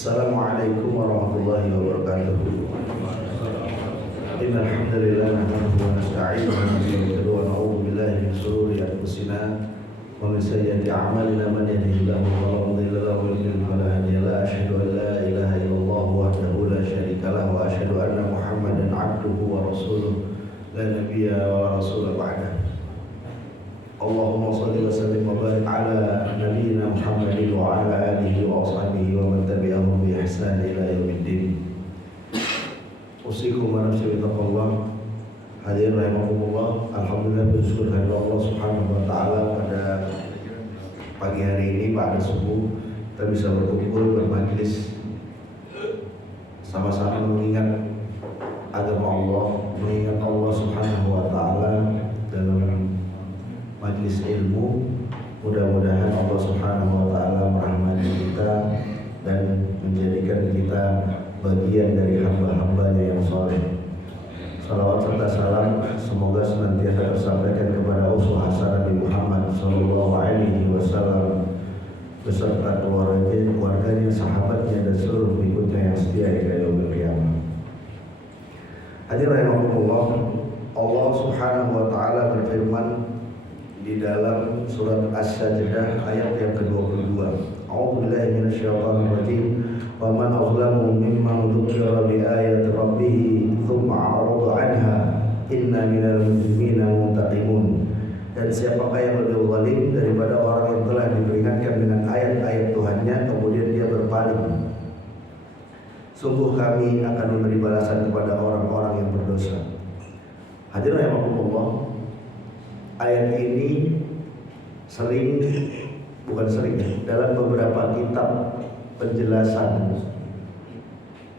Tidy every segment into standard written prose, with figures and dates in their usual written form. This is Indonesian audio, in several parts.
Assalamualaikum warahmatullahi wabarakatuh. Innal hamdalillah nahmaduhu wa nasta'inuhu wa nastaghfiruh wa na'udzu billahi min shururi anfusina wa min sayyiati a'malina man yahdihillahu fala mudilla lahu wa man yudlil fala hadiya lahu. Asyhadu an la ilaha illallah wahdahu la syarika lahu wa asyhadu anna Muhammadan 'abduhu wa rasuluh la nabiyya wa la rasula ba'dahu. Allahumma shalli wa sallim wa barik ala nabiyyina Muhammadin wa ala alihi wa ashabihi wa man tabi'ahum bi ihsan ila yaumiddin. Usikum wa nafsi bi taqwallah. Hadirin rahimakumullah. Alhamdulillah, bersyukur kepada Allah Subhanahu wa taala pada pagi hari ini pada subuh kita bisa berkumpul bermajlis sama-sama mengingat agama Allah, mengingat Allah Subhanahu wa taala dalam majlis ilmu. Mudah-mudahan Allah Subhanahu wa taala merahmati kita dan menjadikan kita bagian dari hamba-hambanya yang saleh. Salawat serta salam semoga senantiasa tersampaikan kepada uswah hasanah Nabi Muhammad sallallahu alaihi wasallam beserta keluarganya, sahabatnya dan seluruh pengikutnya yang setia hingga yaumil qiyamah. Hadirin rahimakumullah, Allah Subhanahu wa taala berfirman di dalam surat As-Sajdah ayat yang ke-22. A'udzubillahi minasyaitonir rajim. Wa man azlamu mimman dzukira bi ayati rabbih tsumma 'arada 'anha inna minal mujrimina muntaqimun. Dan siapakah yang lebih zalim daripada orang yang telah diperingatkan dengan ayat-ayat Tuhannya kemudian dia berpaling. Sungguh kami akan memberi balasan kepada orang-orang yang berdosa. Hadirin rahimakumullah, ayat ini dalam beberapa kitab penjelasan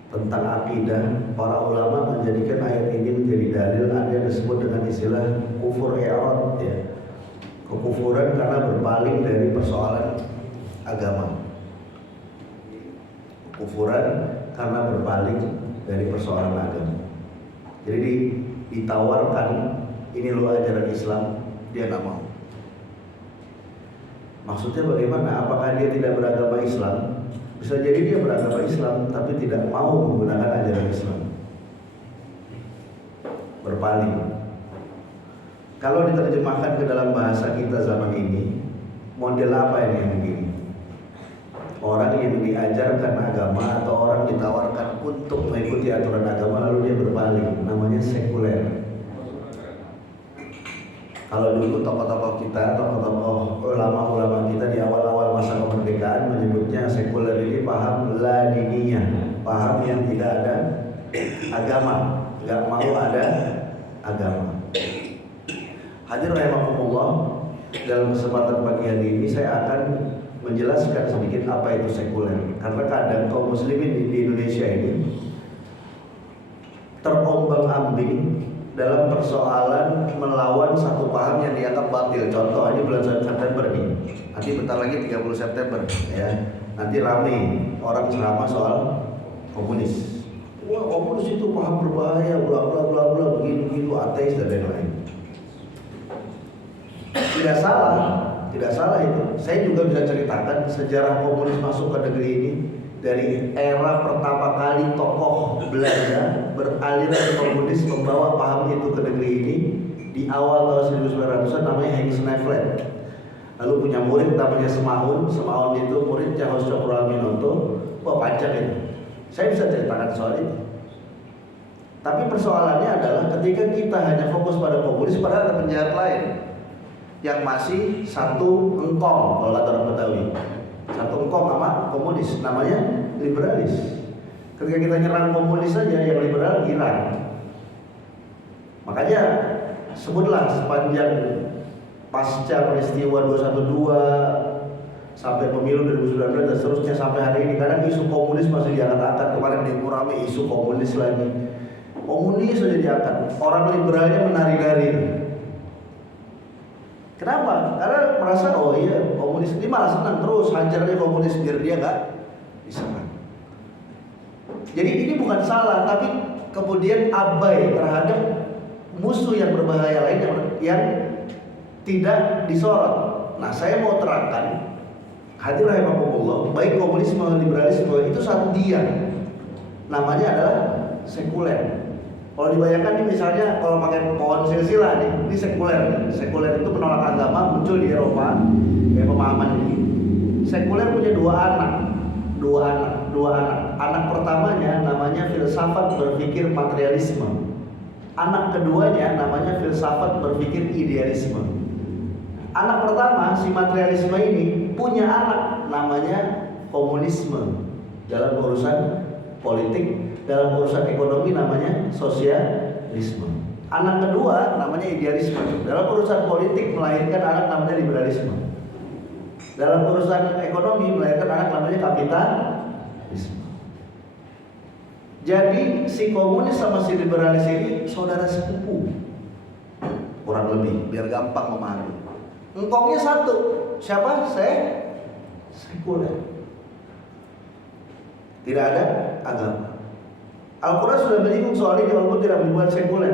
tentang akidah, para ulama menjadikan ayat ini menjadi dalil ada yang disebut dengan istilah kufur i'rad, ya. Kekufuran karena berpaling dari persoalan agama. Kekufuran karena berpaling dari persoalan agama. Jadi ditawarkan ini lo ajaran Islam, dia nggak mau. Maksudnya bagaimana? Apakah dia tidak beragama Islam? Bisa jadi dia beragama Islam tapi tidak mau menggunakan ajaran Islam, berpaling. Kalau diterjemahkan ke dalam bahasa kita zaman ini, model apa ini yang begini? Orang yang diajarkan agama atau orang ditawarkan untuk mengikuti aturan agama lalu dia berpaling, namanya sekuler. Kalau dulu tokoh-tokoh kita, tokoh-tokoh ulama-ulama kita di awal-awal masa kemerdekaan menyebutnya sekuler ini paham la diniyah, paham yang tidak ada agama, nggak mau ada agama. Hadirin rahimakumullah, dalam kesempatan pagi hari ini saya akan menjelaskan sedikit apa itu sekuler. Karena kadang kaum muslimin di Indonesia ini terombang-ambing dalam persoalan melawan satu paham yang dianggap batil. Contoh, ini bulan September nih, nanti bentar lagi 30 September ya. Nanti rame orang ceramah soal komunis. Wah, komunis itu paham berbahaya, bla bla bla bla, begini-begitu, ateis dan lain-lain. Tidak salah itu. Saya juga bisa ceritakan sejarah komunis masuk ke negeri ini. Dari era pertama kali tokoh Belanda beraliran komunis membawa paham itu ke negeri ini di awal tahun 1900-an, namanya Heinz Sneflet. Lalu punya murid namanya Semaun itu muridnya Hos Cokroaminoto. Wah, panjang itu. Saya bisa ceritakan soal itu. Tapi persoalannya adalah ketika kita hanya fokus pada komunis, padahal ada penjahat lain yang masih satu engkong, kalau kata orang Betawi. Satu engkong sama komunis, namanya liberalis. Ketika kita nyerang komunis saja, yang liberal hilang. Makanya sebutlah sepanjang pasca peristiwa 212 sampai pemilu 2019 dan seterusnya sampai hari ini, kadang isu komunis masih diangkat-angkat. Kemarin di Murame isu komunis lagi, komunis saja diangkat. Orang liberalnya menari-nari. Kenapa? Karena merasa oh iya komunis ini malah senang terus hajarnya komunis biar dia nggak diserang. Jadi ini bukan salah, tapi kemudian abai terhadap musuh yang berbahaya lain yang tidak disorot. Nah, saya mau terangkan Hadir rahimakumullah, baik komunisme, liberalisme itu satu tiang. Namanya adalah sekuler. Kalau dibayangkan nih misalnya kalau pakai pohon silsilah nih, ini sekuler. Sekuler itu penolak agama muncul di Eropa, kayak pemahaman ini. Sekuler punya dua anak. Anak pertamanya namanya filsafat berpikir materialisme. Anak keduanya namanya filsafat berpikir idealisme. Anak pertama si materialisme ini punya anak namanya komunisme. Dalam urusan politik, dalam urusan ekonomi namanya sosialisme. Anak kedua namanya idealisme. Dalam urusan politik melahirkan anak namanya liberalisme. Dalam urusan ekonomi melahirkan anak namanya kapitalisme. Jadi si komunis sama si liberalis ini saudara sepupu, kurang lebih, biar gampang memahami. Engkongnya satu, siapa? Sekuler. Tidak ada agama. Al-Quran sudah menyinggung soal ini walaupun tidak membuat sekuler.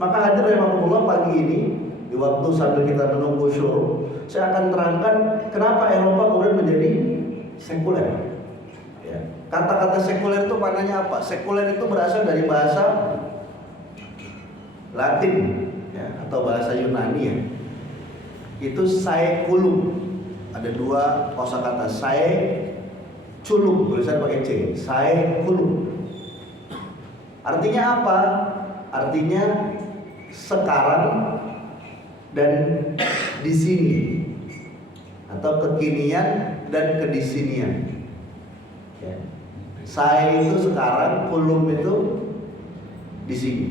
Maka hadir rahimakumullah pagi ini di waktu sambil kita menunggu syuruk, saya akan terangkan kenapa Eropa kemudian menjadi sekuler. Ya. Kata-kata sekuler itu maknanya apa? Sekuler itu berasal dari bahasa Latin ya, atau bahasa Yunani ya. Itu saeculum. Ada dua kosakata, saeculum tulisan pakai C, saeculum. Artinya apa? Artinya sekarang dan di sini, atau kekinian dan kedisinian. Ya. Saya itu sekarang, kulum itu di sini.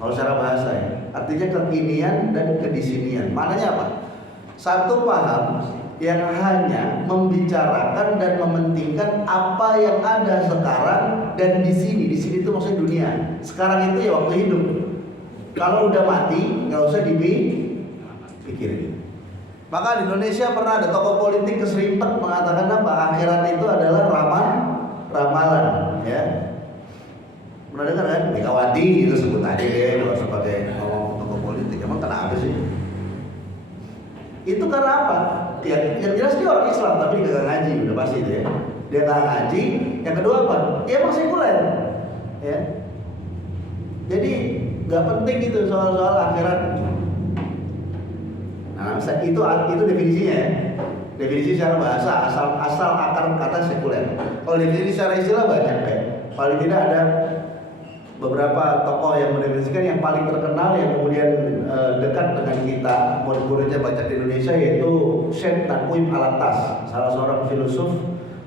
Kalau secara bahasa ya, artinya kekinian dan kedisinian. Maknanya apa? Satu paham yang hanya membicarakan dan mementingkan apa yang ada sekarang dan di sini. Di sini itu maksudnya dunia. Sekarang itu ya waktu hidup. Kalau udah mati nggak usah dipikirin. Maka di Indonesia pernah ada tokoh politik keserimpet mengatakan apa? Akhirat itu adalah ramalan, ya. Pernah dengar kan? Megawati itu sebut aja deh, nggak usah pakai ngomong tokoh politik. Emang kenapa sih? Itu karena apa? Ya, yang jelas dia orang Islam tapi dia nggak ngaji, udah pasti itu ya. Dia nggak ngaji. Yang kedua apa? Dia emang sekuler, ya. Jadi nggak penting gitu soal akhirat. Nah, itu definisinya ya. Definisi secara bahasa asal akar kata sekuler. Kalau definisi secara istilah banyak ya. Paling tidak ada beberapa tokoh yang mendefinisikan. Yang paling terkenal yang kemudian dekat dengan kita murid-muridnya banyak di Indonesia yaitu Syekh Taqiyuddin Alatas, salah seorang filosof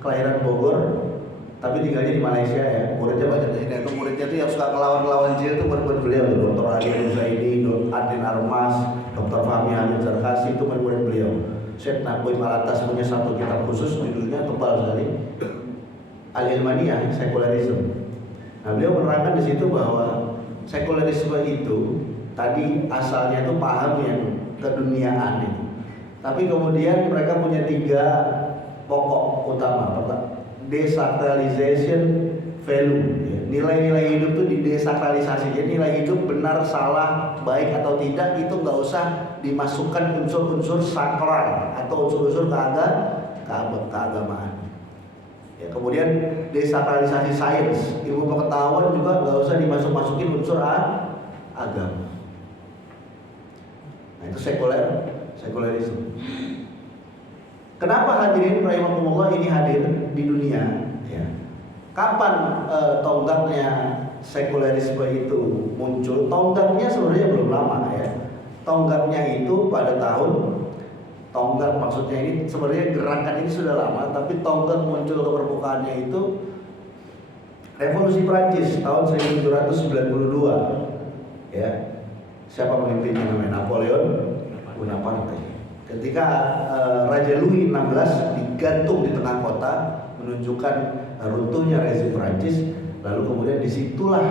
kelahiran Bogor tapi tinggalnya di Malaysia ya. Muridnya banyak di sini. Itu muridnya tuh yang suka ngelawan jil tuh murid-murid beliau, Dr. Ali Zaidi, Dr. Adin Armas, Dr. Fahmi Hamid Zarkasi, itu murid beliau. Syekh Taqiyuddin Alatas punya satu kitab khusus judulnya tebal sekali, Al-Ilmaniyah, Sekularisme. Nah, beliau menerangkan di situ bahwa sekularisme itu tadi asalnya itu paham yang keduniaan itu. Tapi kemudian mereka punya tiga pokok utama. Pertama, desakralization value. Ya. Nilai-nilai hidup itu didesakralisasi. Jadi nilai hidup benar, salah, baik atau tidak itu nggak usah dimasukkan unsur-unsur sakral atau unsur-unsur keagamaan. Ya, kemudian desakralisasi sains, ilmu pengetahuan juga nggak usah dimasuk-masukin unsur agama. Nah itu sekulerisme. Kenapa hadirin rahimakumullah ini hadir di dunia? Ya. Kapan tonggaknya sekulerisme itu muncul? Tonggaknya sebenarnya belum lama ya. Tonggaknya itu pada tahun tonggak maksudnya ini sebenarnya gerakan ini sudah lama, tapi tonggak muncul ke permukaannya itu Revolusi Prancis tahun 1792. Ya. Siapa pemimpinnya namanya? Napoleon Bonaparte. Ketika Raja Louis XVI digantung di tengah kota menunjukkan runtuhnya rezim Prancis, lalu kemudian disitulah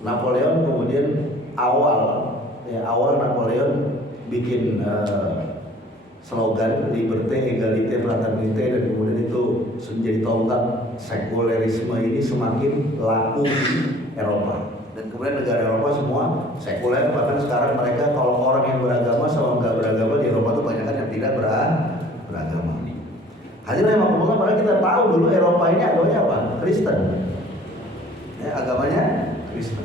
Napoleon kemudian awal Napoleon bikin slogan liberté, égalité, fraternité, dan kemudian itu menjadi tonggak sekulerisme ini semakin laku di Eropa. Dan kemudian negara Eropa semua sekuler, bahkan sekarang mereka kalau orang yang beragama sama nggak beragama di Eropa tuh banyak kan yang tidak beragama. beragama. Hadirin rahimakumullah, padahal kita tahu dulu Eropa ini agamanya apa? Kristen. Ya, agamanya Kristen.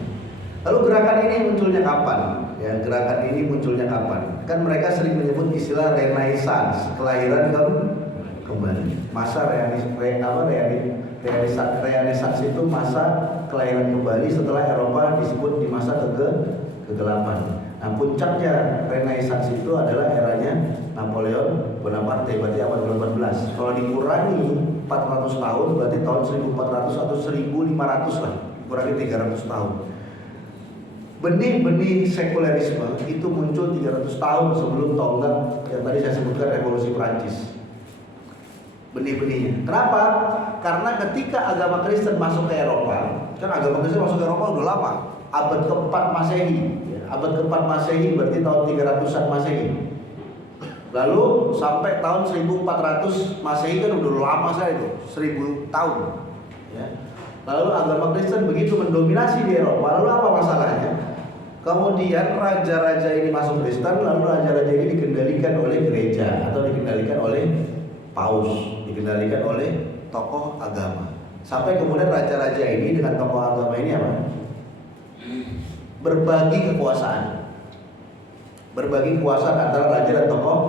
Lalu gerakan ini munculnya kapan? Ya, gerakan ini munculnya kapan? Kan mereka sering menyebut istilah Renaissance, kelahiran kembali. Masa Renaissance itu masa kelahiran kembali setelah Eropa disebut di masa kegelapan. Nah, puncaknya Renaissance itu adalah eranya Napoleon Bonaparte, berarti abad ke-18. Kalau dikurangi 400 tahun, berarti tahun 1400 atau 1500 lah, kurangi 300 tahun. Benih-benih sekulerisme itu muncul 300 tahun sebelum tonggak yang tadi saya sebutkan revolusi Prancis. Benih-benihnya. Kenapa? Karena ketika agama Kristen masuk ke Eropa, kan agama Kristen masuk ke Eropa udah lama, abad ke-4 Masehi. Abad ke-4 Masehi berarti tahun 300-an Masehi. Lalu sampai tahun 1400 Masehi kan udah lama saya itu, 1000 tahun. Ya. Lalu agama Kristen begitu mendominasi di Eropa. Lalu apa masalahnya? Kemudian raja-raja ini masuk Kristen, lalu raja-raja ini dikendalikan oleh gereja atau dikendalikan oleh paus, dikendalikan oleh tokoh agama. Sampai kemudian raja-raja ini dengan tokoh agama ini apa? Berbagi kekuasaan. Berbagi kekuasaan antara raja dan tokoh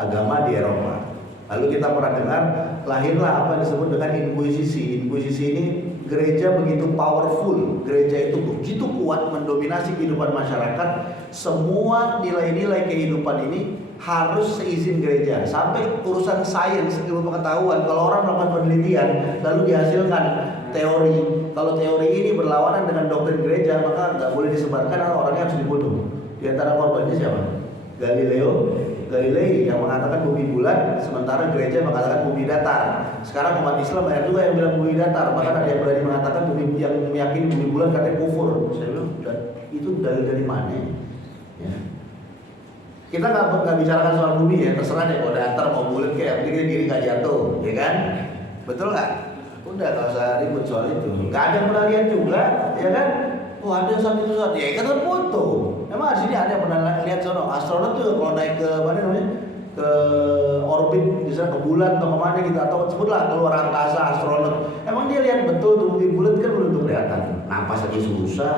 agama di Eropa. Lalu kita pernah dengar lahirlah apa yang disebut dengan inkuisisi. Inkuisisi ini gereja begitu powerful, gereja itu begitu kuat mendominasi kehidupan masyarakat. Semua nilai-nilai kehidupan ini harus seizin gereja. Sampai urusan sains, ilmu pengetahuan, kalau orang melakukan penelitian lalu dihasilkan teori, kalau teori ini berlawanan dengan doktrin gereja, maka nggak boleh disebarkan atau orangnya harus dibunuh. Di antara korbannya siapa? Galilei yang mengatakan bumi bulat, sementara gereja mengatakan bumi datar. Sekarang umat Islam banyak juga yang bilang bumi datar, bahkan ada yang berani mengatakan bumi yang meyakini bumi bulat katanya kufur. Saya bilang, itu dalil dari mana? Ya. Kita nggak bicarakan soal bumi ya, terserah deh mau datar mau bulat kayak penting diri nggak jatuh, ya kan? Betul nggak? Udah nggak usah ribut soal itu. Nggak ada yang pernah lihat juga, ya kan? Oh ada saat itu saat, ya kan foto. Emang di sini ada yang pernah lihat sono astronot tuh kalau naik ke mana namanya, ke orbit, misalnya ke bulan atau kemana gitu, atau sebutlah keluar angkasa astronot. Emang dia lihat betul tuh bumi bulat kan belum tuh kelihatan. Napas aja susah,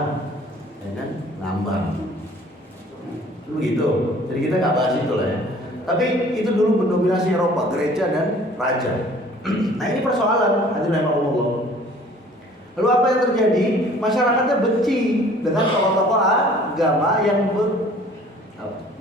ya kan? Ngambang. Begitu. Jadi kita nggak bahas itu lah ya. Tapi itu dulu mendominasi Eropa, gereja dan raja. Nah ini persoalan, hadirin rahimakumullah. Lalu apa yang terjadi? Masyarakatnya benci dengan tokoh-tokoh agama yang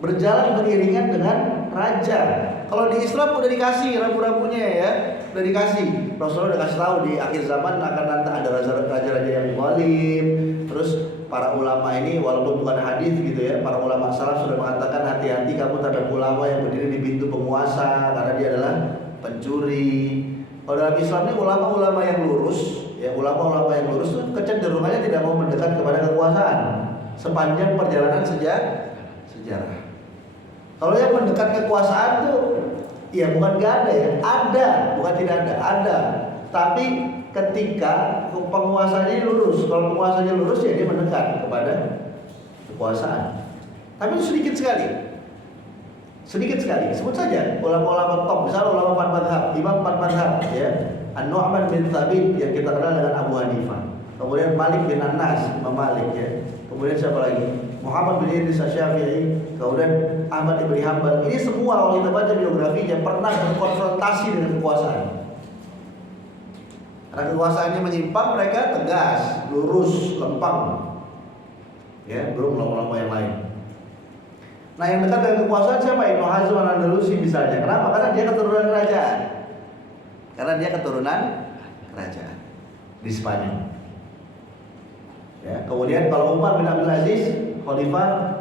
berjalan beriringan dengan raja. Kalau di Islam udah dikasih rabu-rabunya ya, udah dikasih. Rasulullah udah kasih tahu di akhir zaman akan nanti ada raja-raja yang zalim. Terus para ulama ini walaupun bukan hadis gitu ya, para ulama salaf sudah mengatakan hati-hati kamu terhadap ulama yang berdiri di pintu penguasa karena dia adalah pencuri. Kalau dalam Islam ini ulama-ulama yang lurus, ya ulama-ulama yang lurus itu kecenderungannya tidak mau mendekat kepada kekuasaan sepanjang perjalanan sejarah. Kalau yang mendekat kekuasaan tuh, ya bukan gak ada ya, ada, bukan tidak ada. Tapi ketika penguasanya lurus, kalau penguasanya lurus ya dia mendekat kepada kekuasaan. Tapi itu sedikit sekali. Sebut saja ulama-ulama top, misalnya ulama 4 mazhab, imam 4 mazhab ya. An-Nu'man bin Thabit yang kita kenal dengan Abu Hanifah. Kemudian Malik bin Anas, Imam Malik ya. Kemudian siapa lagi? Muhammad bin Idris Asy-Syafi'i, kemudian Ahmad bin Hanbal. Ini semua kalau kita baca biografinya pernah berkonfrontasi dengan kekuasaan. Karena kekuasaannya menyimpang, mereka tegas, lurus, lempang. Ya, belum ulama-ulama yang lain. Nah, yang dekat dengan kekuasaan siapa? Ibnu Hazm Al-Andalusi misalnya. Kenapa? Karena dia keturunan kerajaan. Di Spanyol. Ya, kemudian kalau Umar bin Abdul Aziz, khalifah,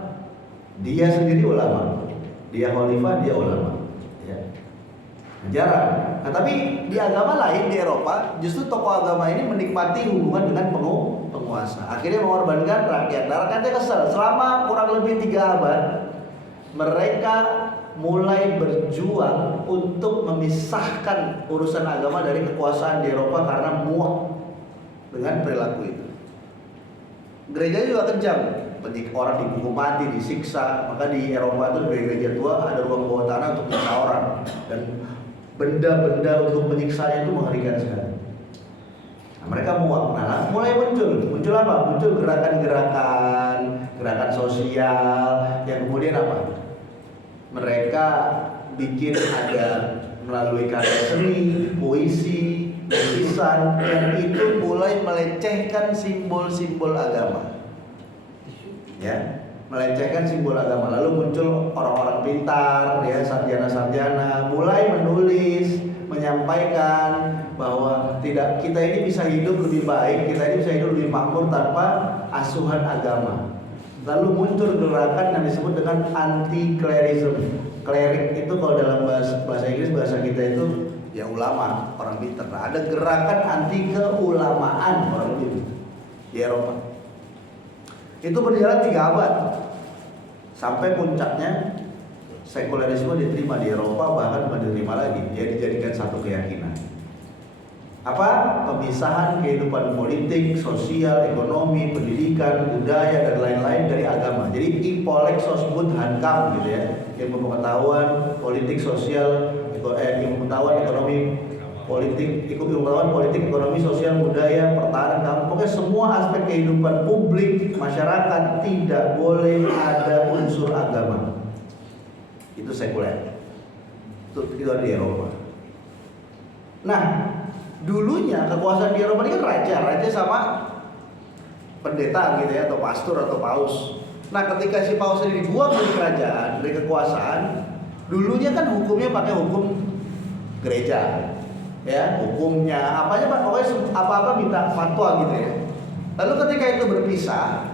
dia sendiri ulama. Dia khalifah, dia ulama. Ya. Jarang. Nah, tapi di agama lain di Eropa, justru tokoh agama ini menikmati hubungan dengan penguasa. Akhirnya mengorbankan rakyat. Nah, rakyatnya kesel. Selama kurang lebih 3 abad, mereka mulai berjuang untuk memisahkan urusan agama dari kekuasaan di Eropa karena muak dengan perilaku itu. Gereja juga kejam, orang dihukum mati, disiksa. Maka di Eropa itu di gereja tua ada ruang bawah tanah untuk menyiksa orang. Dan benda-benda untuk menyiksanya itu mengerikan sekali. Nah, mereka muak. Nah, mulai muncul apa? Muncul gerakan sosial yang kemudian apa? Mereka bikin ada melalui karya seni, puisi, lukisan yang itu mulai melecehkan simbol-simbol agama. Ya, melecehkan simbol agama. Lalu muncul orang-orang pintar, ya, sarjana-sarjana mulai menulis, menyampaikan bahwa kita ini bisa hidup lebih baik, kita ini bisa hidup lebih makmur tanpa asuhan agama. Lalu muncul gerakan yang disebut dengan anti-clerism. Klerik itu kalau dalam bahasa Inggris, bahasa kita itu ya ulama, orang pintar. Nah, ada gerakan anti keulamaan orang pintar di Eropa. Itu berjalan 3 abad sampai puncaknya sekulerisme diterima di Eropa, bahkan diterima lagi. Dia dijadikan satu keyakinan. Apa? Pemisahan kehidupan politik, sosial, ekonomi, pendidikan, budaya dan lain-lain dari agama. Jadi ipolexos hankam gitu ya. Ilmu pengetahuan, politik, sosial, ilmu pengetahuan, ekonomi, politik, ilmu pengetahuan, politik, ekonomi, sosial, budaya, pertahanan, pokoknya semua aspek kehidupan publik masyarakat tidak boleh ada unsur agama. Itu sekuler. Itu di Eropa. Nah, dulunya kekuasaan di Eropa ini kan raja sama pendeta gitu ya, atau pastor atau paus. Nah, ketika si paus ini dibuang dari kerajaan, dari kekuasaan, dulunya kan hukumnya pakai hukum gereja, ya, hukumnya apanya Pak, pokoknya apa-apa minta fatwa gitu ya. Lalu ketika itu berpisah,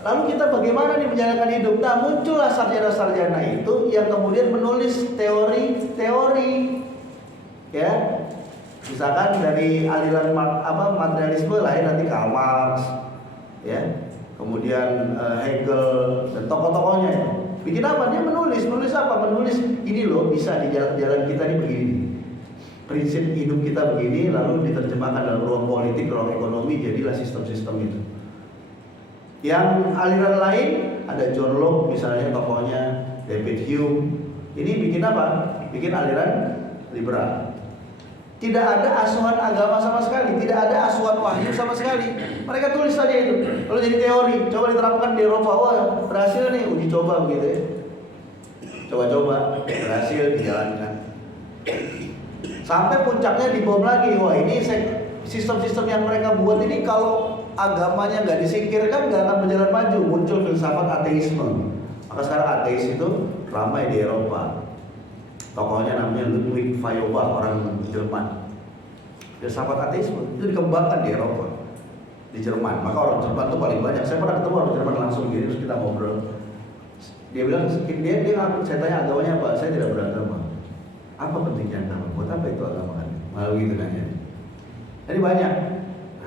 lalu kita bagaimana nih menjalankan hidup? Nah, muncullah sarjana-sarjana itu yang kemudian menulis teori-teori, ya. Misalkan dari aliran materialisme lahir nanti Karl Marx, ya. Kemudian Hegel dan tokoh-tokohnya. Bikin apa? Dia menulis apa? Menulis ini loh, bisa di jalan kita ini begini. Prinsip hidup kita begini, lalu diterjemahkan dalam ruang politik, ruang ekonomi, jadilah sistem-sistem itu. Yang aliran lain ada John Locke misalnya, tokohnya David Hume. Ini bikin apa? Bikin aliran liberal. Tidak ada asuhan agama sama sekali, tidak ada asuhan wahyu sama sekali. Mereka tulis saja itu, lalu jadi teori, coba diterapkan di Eropa. Wah, berhasil nih, uji coba begitu ya. Coba-coba, berhasil dijalankan. Sampai puncaknya dibom lagi. Wah, ini sistem-sistem yang mereka buat ini kalau agamanya nggak disingkirkan nggak akan berjalan maju. Muncul filsafat ateisme. Maka sekarang ateis itu ramai di Eropa. Tokohnya namanya Ludwig Feuerbach, orang Jerman. Filsafat ateisme itu dikembangkan di Eropa, di Jerman. Maka orang Jerman itu paling banyak. Saya pernah ketemu orang Jerman langsung gitu, terus kita ngobrol. Dia bilang, saya tanya agamanya apa? Saya tidak beragama. Apa pentingnya agama? Buat apa itu agama kan? Malu gitu kan ya. Jadi banyak.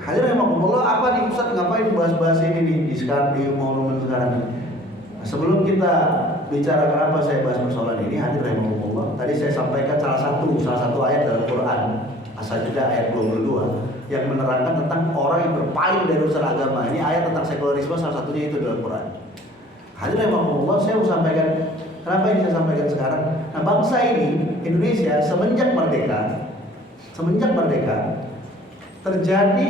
Hadir memang Allah apa nih Ustaz, ngapain bahas-bahas ini di sekarang di momen sekarang ini? Nah, sebelum kita bicara kenapa saya bahas persoalan ini, hadir rahimahullah. Tadi saya sampaikan salah satu ayat dalam Quran, As-Sajdah ayat 22 yang menerangkan tentang orang yang berpaling dari urusan agama. Ini ayat tentang sekulerisme, salah satunya itu dalam Quran. Hadir rahimahullah, saya mau sampaikan kenapa ini saya sampaikan sekarang. Nah, bangsa ini Indonesia semenjak merdeka terjadi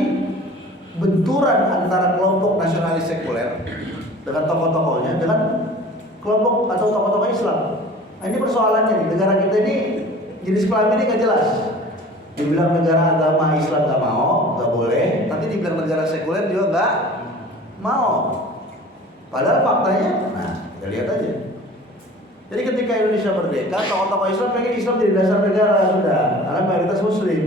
benturan antara kelompok nasionalis sekuler dengan tokoh-tokohnya dengan kelompok atau tokoh-tokoh Islam. Nah, ini persoalannya nih, negara kita ini jenis kelaminnya nggak jelas. Dibilang negara agama Islam nggak mau, nggak boleh, tapi dibilang negara sekuler juga nggak mau. Padahal faktanya, nah kita lihat aja. Jadi ketika Indonesia merdeka, tokoh-tokoh Islam pengen Islam jadi dasar negara sudah, karena mayoritas Muslim.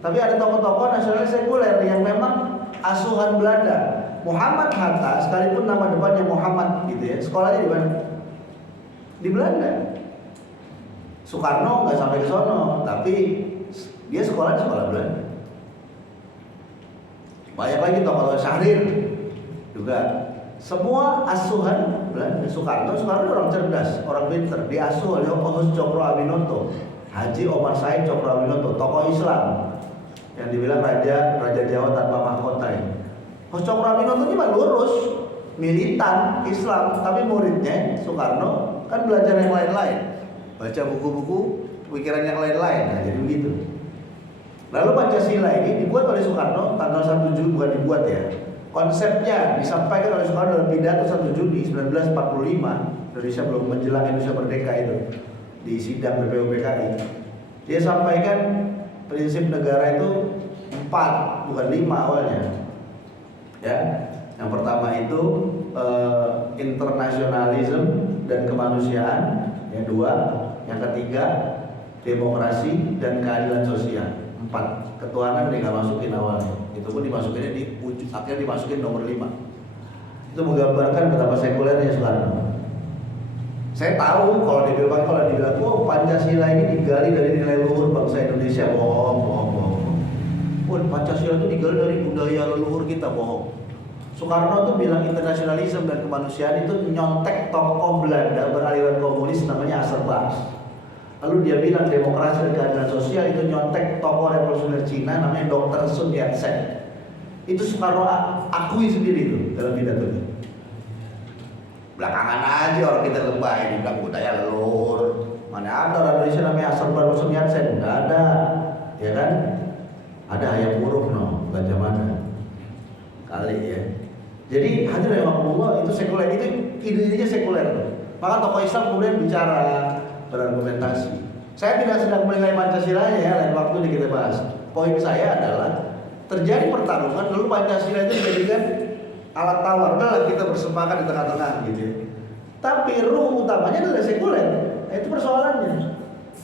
Tapi ada tokoh-tokoh nasionalis sekuler yang memang asuhan Belanda. Muhammad Hatta, sekalipun nama depannya Muhammad gitu ya, sekolahnya di mana? Di Belanda. Soekarno nggak sampai ke sono, tapi dia sekolah di sekolah Belanda. Banyak lagi tokoh Syahrir juga. Semua asuhan Belanda. Soekarno orang cerdas, orang pintar, diasuh oleh Hos Cokro Aminoto, Haji Omar Said Cokro Aminoto, tokoh Islam yang dibilang raja Jawa tanpa mahkota ini. Hos Cokro Aminoto ini mah lurus, militan Islam, tapi muridnya Soekarno kan belajar yang lain-lain, baca buku-buku pikiran yang lain-lain. Nah, jadi begitu. Lalu Pancasila ini dibuat oleh Soekarno tanggal 1 Juni, bukan dibuat ya. Konsepnya disampaikan oleh Soekarno dalam pidato 1 Juni 1945, Indonesia belum menjelang Indonesia merdeka itu, di sidang BPUPKI. Dia sampaikan prinsip negara itu 4, bukan 5 awalnya. Ya. Yang pertama itu internasionalisme dan kemanusiaan, yang 2, yang ketiga demokrasi dan keadilan sosial. 4, ketuhanan dia nggak masukin awalnya, itu pun dimasukinnya di akhirnya dimasukin nomor 5. Itu menggambarkan betapa sekulernya Soekarno. Saya tahu kalau dibilang oh Pancasila ini digali dari nilai luhur bangsa Indonesia, bohong. Pancasila itu digali dari budaya leluhur kita, bohong. Soekarno tuh bilang internasionalisme dan kemanusiaan itu nyontek tokoh Belanda beraliran komunis namanya Asser Bas. Lalu dia bilang demokrasi dan keadilan sosial itu nyontek tokoh revolusioner Cina namanya Dr. Sun Yat-sen. Itu Soekarno akui sendiri itu dalam pidatonya. Belakangan aja orang kita lebay dibilang budaya leluhur. Mana ada orang Indonesia namanya Asser Bas Sun Yat-sen? Nggak ada, ya kan? Ada ayam huruf bukan zaman kali ya. Jadi hadirin rahimakumullah, itu sekuler, itu ide-idenya sekuler. Maka tokoh Islam kemudian bicara, berargumentasi. Saya tidak sedang menilai Pancasila ya, lain waktu kita bahas. Poin saya adalah terjadi pertarungan, lalu Pancasila itu dijadikan alat tawar. Udahlah kita bersepakat di tengah-tengah gitu ya. Tapi ruh utamanya adalah sekuler. Nah, itu persoalannya.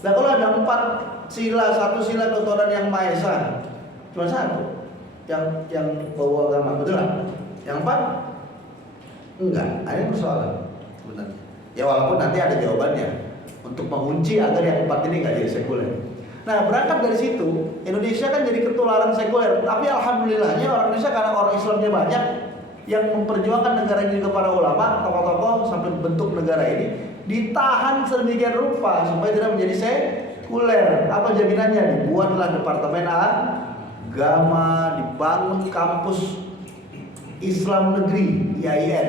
Nah kalau ada 4 sila, 1 sila ketuhanan yang Maha Esa, cuma 1 yang bawa agama, betul lah. Yang 4 enggak, ada persoalan sebenarnya. Ya walaupun nanti ada jawabannya untuk mengunci agar yang 4 ini nggak jadi sekuler. Nah berangkat dari situ, Indonesia kan jadi ketularan sekuler. Tapi alhamdulillahnya orang Indonesia karena orang Islamnya banyak yang memperjuangkan negara ini ke para ulama, tokoh-tokoh sampai bentuk negara ini ditahan sedemikian rupa supaya tidak menjadi sekuler. Apa jaminannya? Dibuatlah departemen agama, dibangun kampus Islam negeri, IAIN.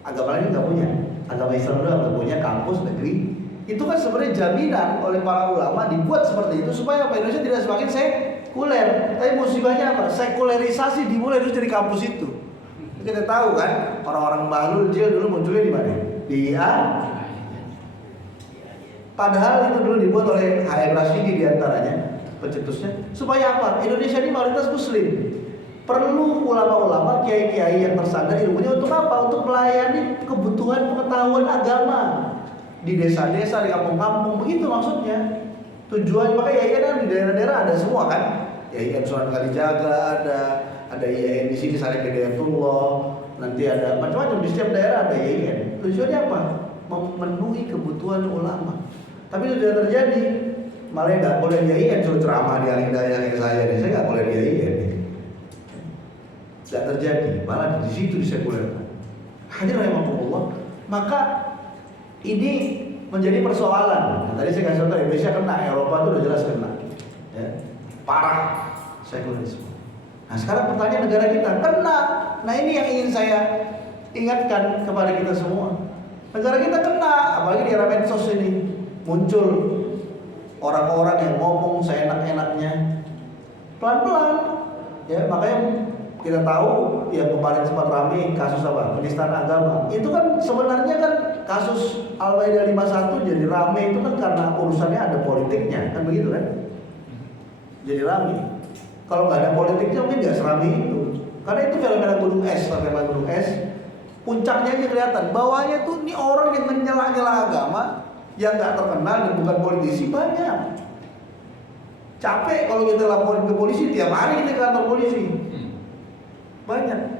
Agama lain nggak punya, agama Islam doang nggak punya kampus negeri. Itu kan sebenarnya jaminan oleh para ulama dibuat seperti itu supaya apa, Indonesia tidak semakin sekuler. Tapi musibahnya apa? Sekulerisasi dimulai terus dari kampus itu. Kita tahu kan orang-orang Bahlul Jil dulu munculnya di mana? Di Padahal itu dulu dibuat oleh H.M. Rashidi diantaranya, pencetusnya. Supaya apa? Indonesia ini mayoritas Muslim. Perlu ulama-ulama, kiai-kiai yang tersandar ilmunya untuk apa? Untuk melayani kebutuhan pengetahuan agama di desa-desa, di kampung-kampung, begitu maksudnya. Tujuan makanya IAIN kan di daerah-daerah ada semua kan? IAIN Sunan Kalijaga ada IAIN di sini Syarif Hidayatullah, nanti ada macam-macam di setiap daerah ada IAIN. Tujuannya apa? Memenuhi kebutuhan ulama. Tapi itu tidak terjadi. Malah nggak boleh di IAIN, suruh ceramah di Al-Hidayah kayak saya nggak boleh di IAIN. Tidak terjadi, malah di situ disekulerkan. Hadirin rahimakumullah, maka ini menjadi persoalan. Nah, tadi saya kasih contoh Indonesia kena, Eropa itu udah jelas kena, ya, parah sekulerisme. Nah sekarang pertanyaan negara kita kena. Nah ini yang ingin saya ingatkan kepada kita semua. Negara kita kena, apalagi di era medsos ini muncul orang-orang yang ngomong seenak-enaknya, pelan-pelan, ya makanya. Kita tahu yang kemarin sempat ramai kasus apa? Penistaan agama. Itu kan sebenarnya kan kasus Al-Maidah 51 jadi ramai itu kan karena urusannya ada politiknya, kan begitu kan? Jadi ramai. Kalau nggak ada politiknya mungkin nggak seramai itu. Karena itu fenomena gunung es, fenomena gunung es. Puncaknya aja kelihatan. Bawahnya tuh ini orang yang menyela-nyela agama yang nggak terkenal dan bukan politisi banyak. Capek kalau kita laporin ke polisi, tiap hari kita ke kantor polisi. Banyak.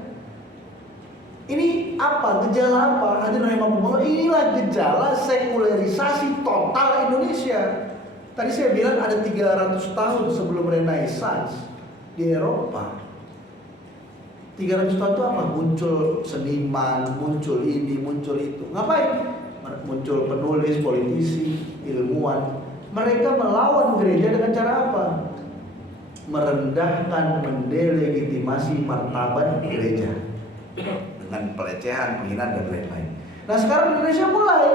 Ini apa? Gejala apa? Hadirin rahimakumullah, inilah gejala sekulerisasi total Indonesia. Tadi saya bilang ada 300 tahun sebelum Renaissance di Eropa. 300 tahun itu apa? Muncul seniman, muncul ini, muncul itu. Ngapain? Muncul penulis, politisi, ilmuwan. Mereka melawan gereja dengan cara apa? Merendahkan, mendelegitimasi martabat gereja dengan pelecehan, penghinaan dan lain-lain. Nah sekarang Indonesia mulai,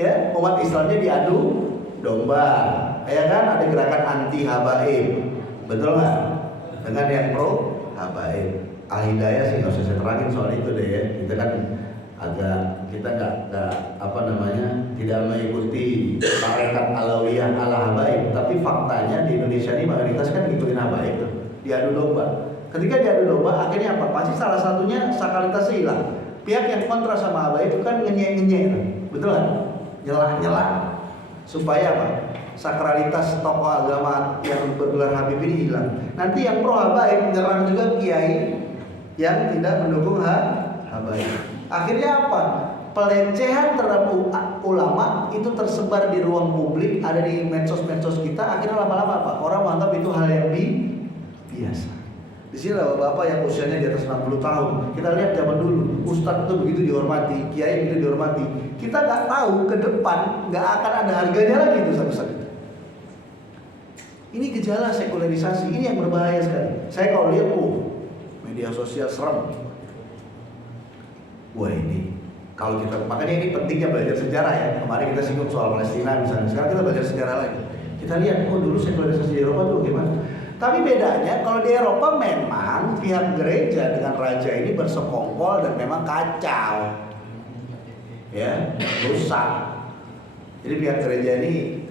ya umat Islamnya diadu domba, ya kan? Ada gerakan anti habaib, betul nggak? Dengan yang pro habaib. Al-Hidayah sih nggak usah saya terangin soal itu deh ya. Kita kan kita nggak apa namanya, tidak mengikuti tarekat alawiyah ala habaib, tapi faktanya di Indonesia ini mayoritas kan ngikutin habaib tuh, diadu domba. Ketika diadu domba akhirnya apa? Pasti salah satunya sakralitasnya hilang. Pihak yang kontra sama habaib itu kan ngenyek, betul kan? Nyela supaya apa? Sakralitas tokoh agama yang bergelar Habib ini hilang. Nanti yang pro habaib nyerang juga kiai yang tidak mendukung habaib. Akhirnya apa? Pelecehan terhadap ulama itu tersebar di ruang publik, ada di medsos-medsos kita. Akhirnya lama-lama apa? Orang menganggap itu hal yang biasa. Di sini bapak-bapak yang usianya di atas 60 tahun, kita lihat zaman dulu, ustadz itu begitu dihormati, kiai begitu dihormati. Kita nggak tahu ke depan nggak akan ada harganya lagi itu ustadz itu. Ini gejala sekularisasi, ini yang berbahaya sekali. Saya kalau lihat, media sosial serem. Wah ini, kalau kita, makanya ini pentingnya belajar sejarah ya. Kemarin kita singgung soal Palestina misalnya, sekarang kita belajar sejarah lagi. Kita lihat, dulu sekularisasi di Eropa tuh gimana. Tapi bedanya kalau di Eropa memang pihak gereja dengan raja ini bersekongkol dan memang kacau, ya, rusak. Jadi pihak gereja ini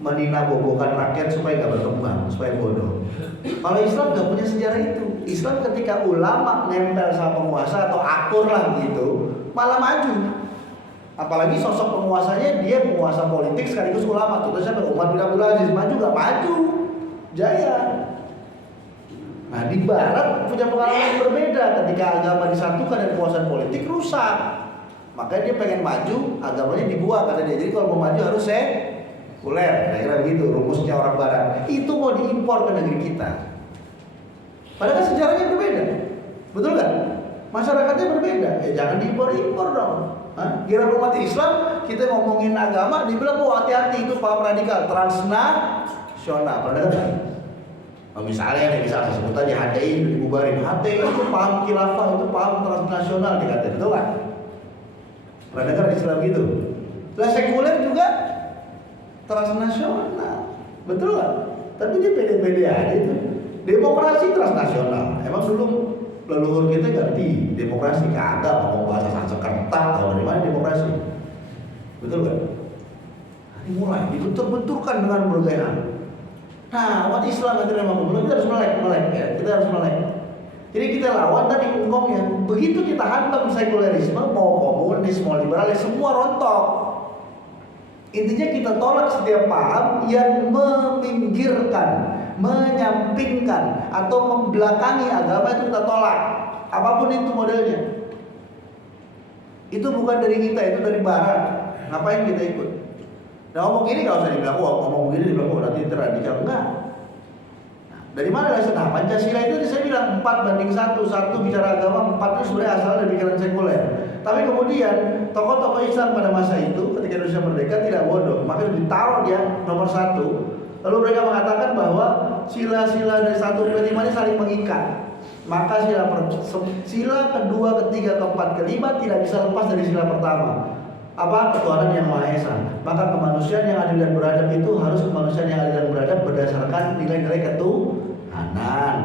meninabobokan rakyat supaya nggak berkembang, supaya bodoh. Kalau Islam nggak punya sejarah itu. Islam ketika ulama nempel sama penguasa atau akur lah gitu, malah maju. Apalagi sosok penguasanya dia penguasa politik sekaligus ulama. Contohnya siapa? Umar bin Abdul Aziz, maju nggak maju, jaya. Nah di Barat punya pengalaman yang berbeda. Ketika agama disatukan dan kekuasaan politik rusak, makanya dia pengen maju, agamanya dibuang kata dia. Jadi kalau mau maju harus sekuler, kira-kira begitu rumusnya orang Barat. Itu mau diimpor ke negeri kita. Padahal sejarahnya berbeda, betul kan? Masyarakatnya berbeda, jangan diimpor-impor dong. Kira umat Islam kita ngomongin agama, dibilang hati-hati itu paham radikal, transnasional. Pernah dengar? Misalnya nih, misal sebut aja HTI dibubarin. HTI itu paham khilafah, itu paham transnasional dikatakan, betul kan? Pernah dengar Islam gitu? Lah sekuler juga transnasional, betul kan? Tapi dia pede-pede aja itu. Demokrasi transnasional. Emang dulu leluhur kita ngerti demokrasi? Kagak, ngomong bahasa Sanskerta, kalau dari mana demokrasi? Betul kan? Ini mulai dibentur-benturkan dengan berbagai hal. Nah, umat Islam yang terima pemilu kita harus melek ya, kita harus melek. Jadi kita lawan tadi hukumnya. Begitu kita hantam sekulerisme, mau komunis, mau liberalis, semua rontok. Intinya kita tolak setiap paham yang meminggirkan, menyampingkan atau membelakangi agama, itu kita tolak. Apapun itu modelnya. Itu bukan dari kita, itu dari Barat. Ngapain kita ikut? Nah ngomong gini gak usah dibilang, ngomong begini dibilang, nanti radikal. Enggak. Nah, dari mana dasar? Nah Pancasila itu saya bilang 4:1, 1 bicara agama, 4 itu sebenarnya asal dari pikiran sekuler. Tapi kemudian tokoh-tokoh Islam pada masa itu ketika Indonesia merdeka tidak bodoh, maka ditaruh dia nomor 1. Lalu mereka mengatakan bahwa sila-sila dari 1 sampai 5 ini saling mengikat. Maka sila kedua, ketiga, keempat, kelima tidak bisa lepas dari sila pertama. Apa? Ketuhanan yang Maha Esa. Maka kemanusiaan yang adil dan beradab itu harus kemanusiaan yang adil dan beradab berdasarkan nilai-nilai ketuhanan.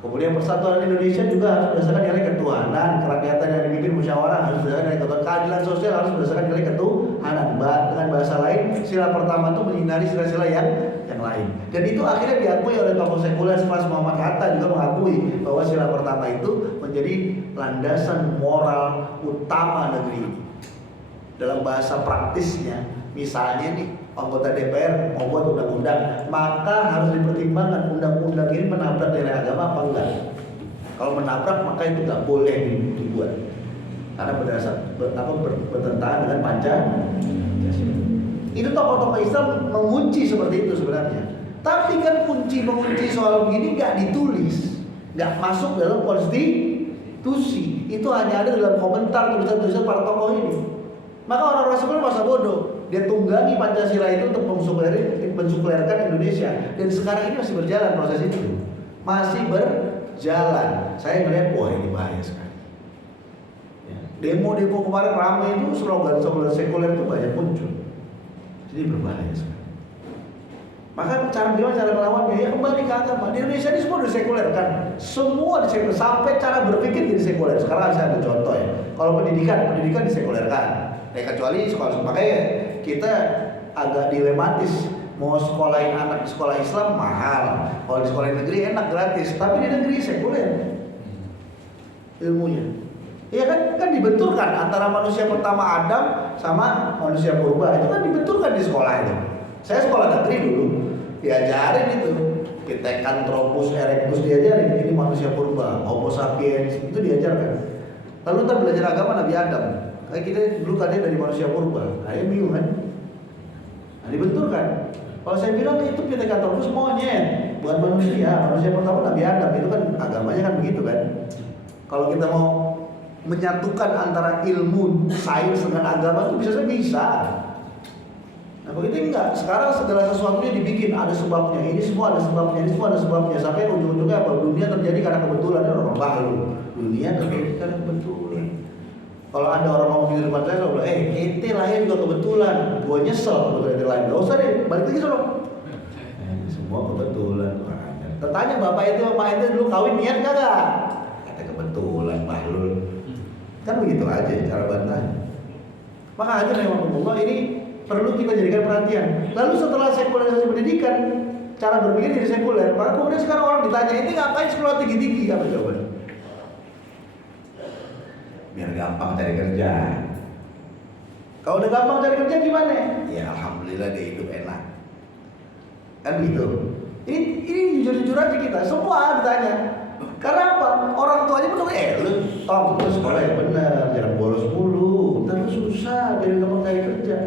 Kemudian persatuan Indonesia juga harus berdasarkan nilai ketuhanan. Kerakyatan yang dipimpin musyawarah harus berdasarkan nilai ketuhanan. Keadilan sosial harus berdasarkan nilai ketuhanan. Dengan bahasa lain, sila pertama itu menyinari sila-sila yang lain. Dan itu akhirnya diakui oleh tokoh sekuler seperti Muhammad Hatta juga mengakui bahwa sila pertama itu menjadi landasan moral utama negeri ini. Dalam bahasa praktisnya, misalnya nih anggota DPR mau buat undang-undang, maka harus dipertimbangkan undang-undang ini menabrak nilai agama apa enggak. Kalau menabrak maka itu nggak boleh dibuat, karena bertentangan dengan Pancasila. Itu tokoh-tokoh Islam mengunci seperti itu sebenarnya. Tapi kan kunci mengunci soal begini nggak ditulis, nggak masuk dalam konstitusi. Itu hanya ada dalam komentar tulisan-tulisan para tokoh ini. Maka orang-orang sekuler masa bodoh. Dia tunggangi Pancasila itu untuk mensekulerkan Indonesia. Dan sekarang ini masih berjalan proses itu. Masih berjalan. Saya melihat, wah ini bahaya sekali. Ya. Demo-demo kemarin ramai itu slogan sekuler itu banyak muncul. Jadi berbahaya sekali. Maka gimana cara melawannya? Ya kembali ke agama. Di Indonesia ini semua udah sekuler kan? Semua disekuler, sampai cara berpikir jadi sekuler. Sekarang saya ada contoh ya. Kalau pendidikan disekulerkan. Kecuali sekolah, makanya kita agak dilematis. Mau sekolahin anak di sekolah Islam mahal, kalau di sekolah negeri enak gratis. Tapi di negeri sekuler ilmunya. Iya kan dibenturkan antara manusia pertama Adam sama manusia purba. Itu kan dibenturkan di sekolah itu. Saya sekolah negeri dulu, diajarin itu Pithecanthropus erectus, diajarin ini manusia purba, Homo sapiens, itu diajarkan. Lalu ntar belajar agama Nabi Adam, kayak kita dulu katanya dari manusia purba, akhirnya bingung kan? Nah, dibenturkan. Kalau saya bilang itu Pithecanthropus monyet, bukan manusia pertama Nabi Adam, itu kan agamanya kan begitu kan? Kalau kita mau menyatukan antara ilmu sains dengan agama itu bisa. Nah begitu enggak, sekarang segala sesuatunya dibikin ada sebabnya, ini semua ada sebabnya, sampai ujung-ujungnya apa? Dunia terjadi karena kebetulan, orang baru. Dunia terjadi karena kebetulan. Kalau ada orang ngomong di depan saya, saya bilang, ente lahir juga kebetulan, gua nyesel kebetulan ente lahir. Gak usah deh, balik lagi suruh. Semua kebetulan. Tanya bapak itu sama ente dulu kawin niat kagak? Kata kebetulan, bahlul. Kan begitu aja cara bantah. Maka aja Allah ini perlu kita jadikan perhatian. Lalu setelah sekularisasi pendidikan, cara berpikir jadi sekuler. Maka kemudian sekarang orang ditanya, ini ngapain sekolah tinggi-tinggi? Apa jawabannya? Biar gampang cari kerja. Kalau udah gampang cari kerja gimana? Ya alhamdulillah dia hidup enak. Kan gitu. Ini jujur-jujur aja kita. Semua ditanya. Karena apa? Orang tuanya pun lu Tom, lu sekolah yang benar, jangan bolos mulu. Ntar lu susah biar gampang cari kerja.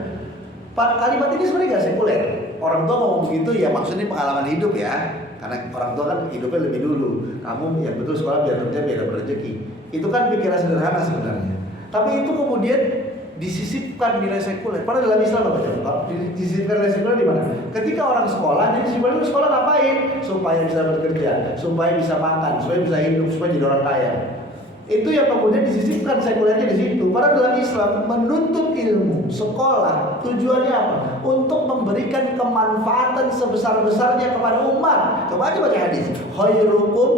Kalimat ini sebenarnya gak sekuler. Orang tua ngomong begitu ya maksudnya pengalaman hidup ya. Karena orang tua kan hidupnya lebih dulu. Kamu ya betul sekolah biar kerja biar dapat rezeki. Itu kan pikiran sederhana sebenarnya. Tapi itu kemudian disisipkan nilai sekuler. Padahal dalam Islam apa coba? Disisipkan nilai sekuler di mana? Ketika orang sekolah, jadi sebenarnya sekolah ngapain? Supaya bisa bekerja, supaya bisa makan, supaya bisa hidup, supaya jadi orang kaya. Itu yang kemudian disisipkan sekulernya di situ. Padahal dalam Islam menuntut ilmu, sekolah, tujuannya apa? Untuk memberikan kemanfaatan sebesar-besarnya kepada umat. Coba aja baca hadis. Khairukum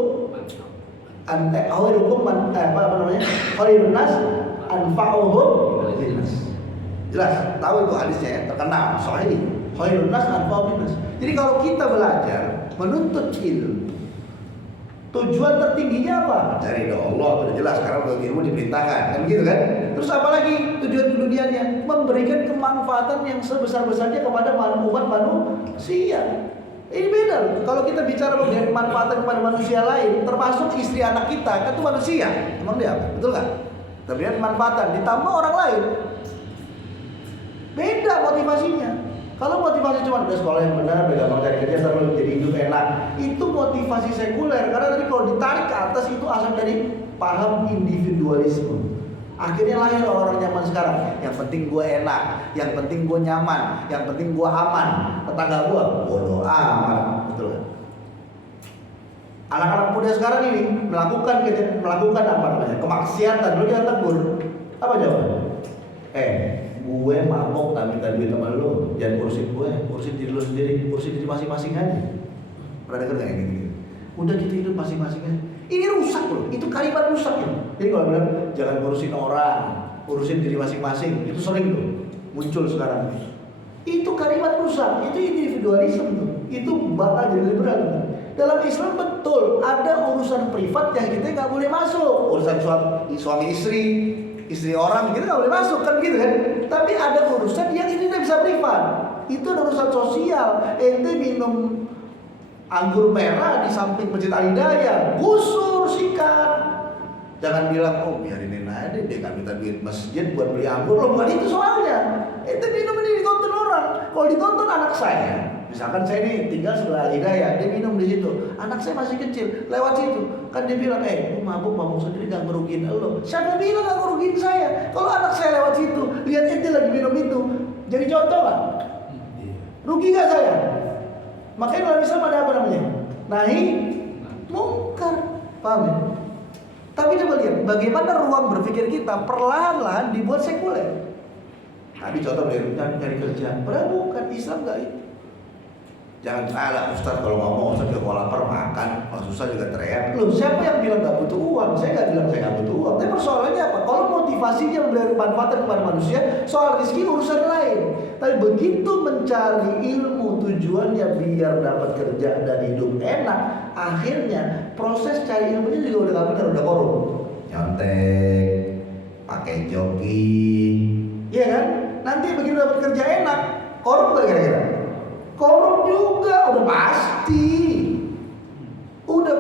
khairun nas anfa'uhum linnas. Jelas, tahu itu hadisnya ya, terkenal, sahih. Khairun nas anfa'uhum linnas. Jadi kalau kita belajar menuntut ilmu, tujuan tertingginya apa? Dari Allah, sudah jelas karena ilmu diperintahkan, kan gitu kan? Terus apa lagi tujuan keduniaannya? Memberikan kemanfaatan yang sebesar-besarnya kepada umat manusia. Ini beda. Kalau kita bicara memberikan kemanfaatan kepada manusia lain, termasuk istri anak kita, kan itu manusia. Emang dia apa? Betul kan? Memberikan kemanfaatan ditambah orang lain. Beda motivasinya. Kalau motivasi cuma udah sekolah yang benar, udah gampang cari kerja, terus jadi hidup enak, itu motivasi sekuler. Karena tadi kalau ditarik ke atas itu asal dari paham individualisme. Akhirnya lahir orang zaman sekarang. Yang penting gue enak, yang penting gue nyaman, yang penting gue aman. Tetangga gue bodoh amat, betul kan? Anak-anak muda sekarang ini melakukan apa namanya? Kemaksiatan. Dulu kita tegur. Apa jawabannya? Gue mabok tak minta duit sama lu, jangan urusin gue, urusin diri lu sendiri, urusin diri masing-masing aja. Pernah denger gak yang gitu? Udah kita hidup masing-masing aja. Ini rusak loh, itu kalimat rusak ya. Jadi kalau bilang jangan urusin orang, urusin diri masing-masing, itu sering tuh muncul sekarang. Itu kalimat rusak, itu individualisme tuh. Itu bakal jadi liberal tuh. Dalam Islam betul ada urusan privat yang kita nggak boleh masuk, urusan suami istri orang kita nggak boleh masuk kan gitu kan. Tapi ada urusan yang ini tidak bisa privat. Itu ada urusan sosial. Ente minum anggur merah di samping Masjid Al-Hidayah, gusur sikat. Jangan bilang biarin aja deh kan minta duit masjid buat beli anggur. Loh bukan itu soalnya. Ente minum ini ditonton orang. Kalau ditonton anak saya, misalkan saya ini tinggal sebelah Hidayah, dia minum di situ. Anak saya masih kecil, lewat situ. Kan dia bilang, lu mabuk sendiri gak ngerugiin lo. Siapa bilang gak ngerugiin saya? Kalau anak saya lewat situ, lihat ente lagi minum itu, jadi contoh kan? Rugi gak saya? Makanya dalam Islam ada apa namanya? Nahi mungkar. Paham ya? Tapi coba lihat bagaimana ruang berpikir kita perlahan-lahan dibuat sekuler. Tadi contoh dari cari kerja, padahal bukan Islam gak itu. Jangan salah Ustaz, kalau ngomong Ustaz kalau lapar makan, kalau susah juga teriak. Loh, siapa yang bilang nggak butuh uang? Saya nggak bilang saya nggak butuh uang. Tapi persoalannya apa? Kalau motivasinya memberi manfaat kepada manusia, soal rezeki urusan lain. Tapi begitu mencari ilmu tujuannya biar dapat kerja dan hidup enak, akhirnya proses cari ilmunya juga udah nggak benar, udah korup. Nyontek, pakai joki, iya kan? Nanti begitu dapat kerja enak, korup gak kira-kira? Korup juga, udah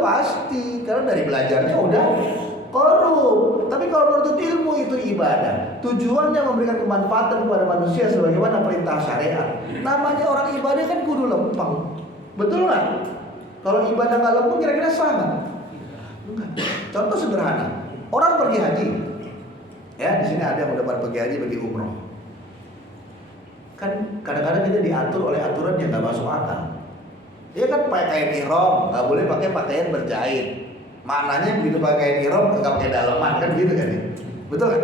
pasti, karena dari belajarnya udah korup. Tapi kalau menuntut ilmu itu ibadah, tujuannya memberikan kemanfaatan kepada manusia sebagaimana perintah syariat. Namanya orang ibadah kan kudu lempeng, betul nggak? Kalau ibadah nggak lempeng kira-kira sah nggak? Enggak. Contoh sederhana, orang pergi haji, ya di sini ada yang udah pergi haji, pergi umroh. Kan kadang-kadang kita diatur oleh aturan yang nggak masuk akal. Dia kan pakai kain ihram, nggak boleh pakai pakaian berjahit. Maknanya begitu pakai kain ihram nggak pakai daleman, kan gitu kan? Betul kan?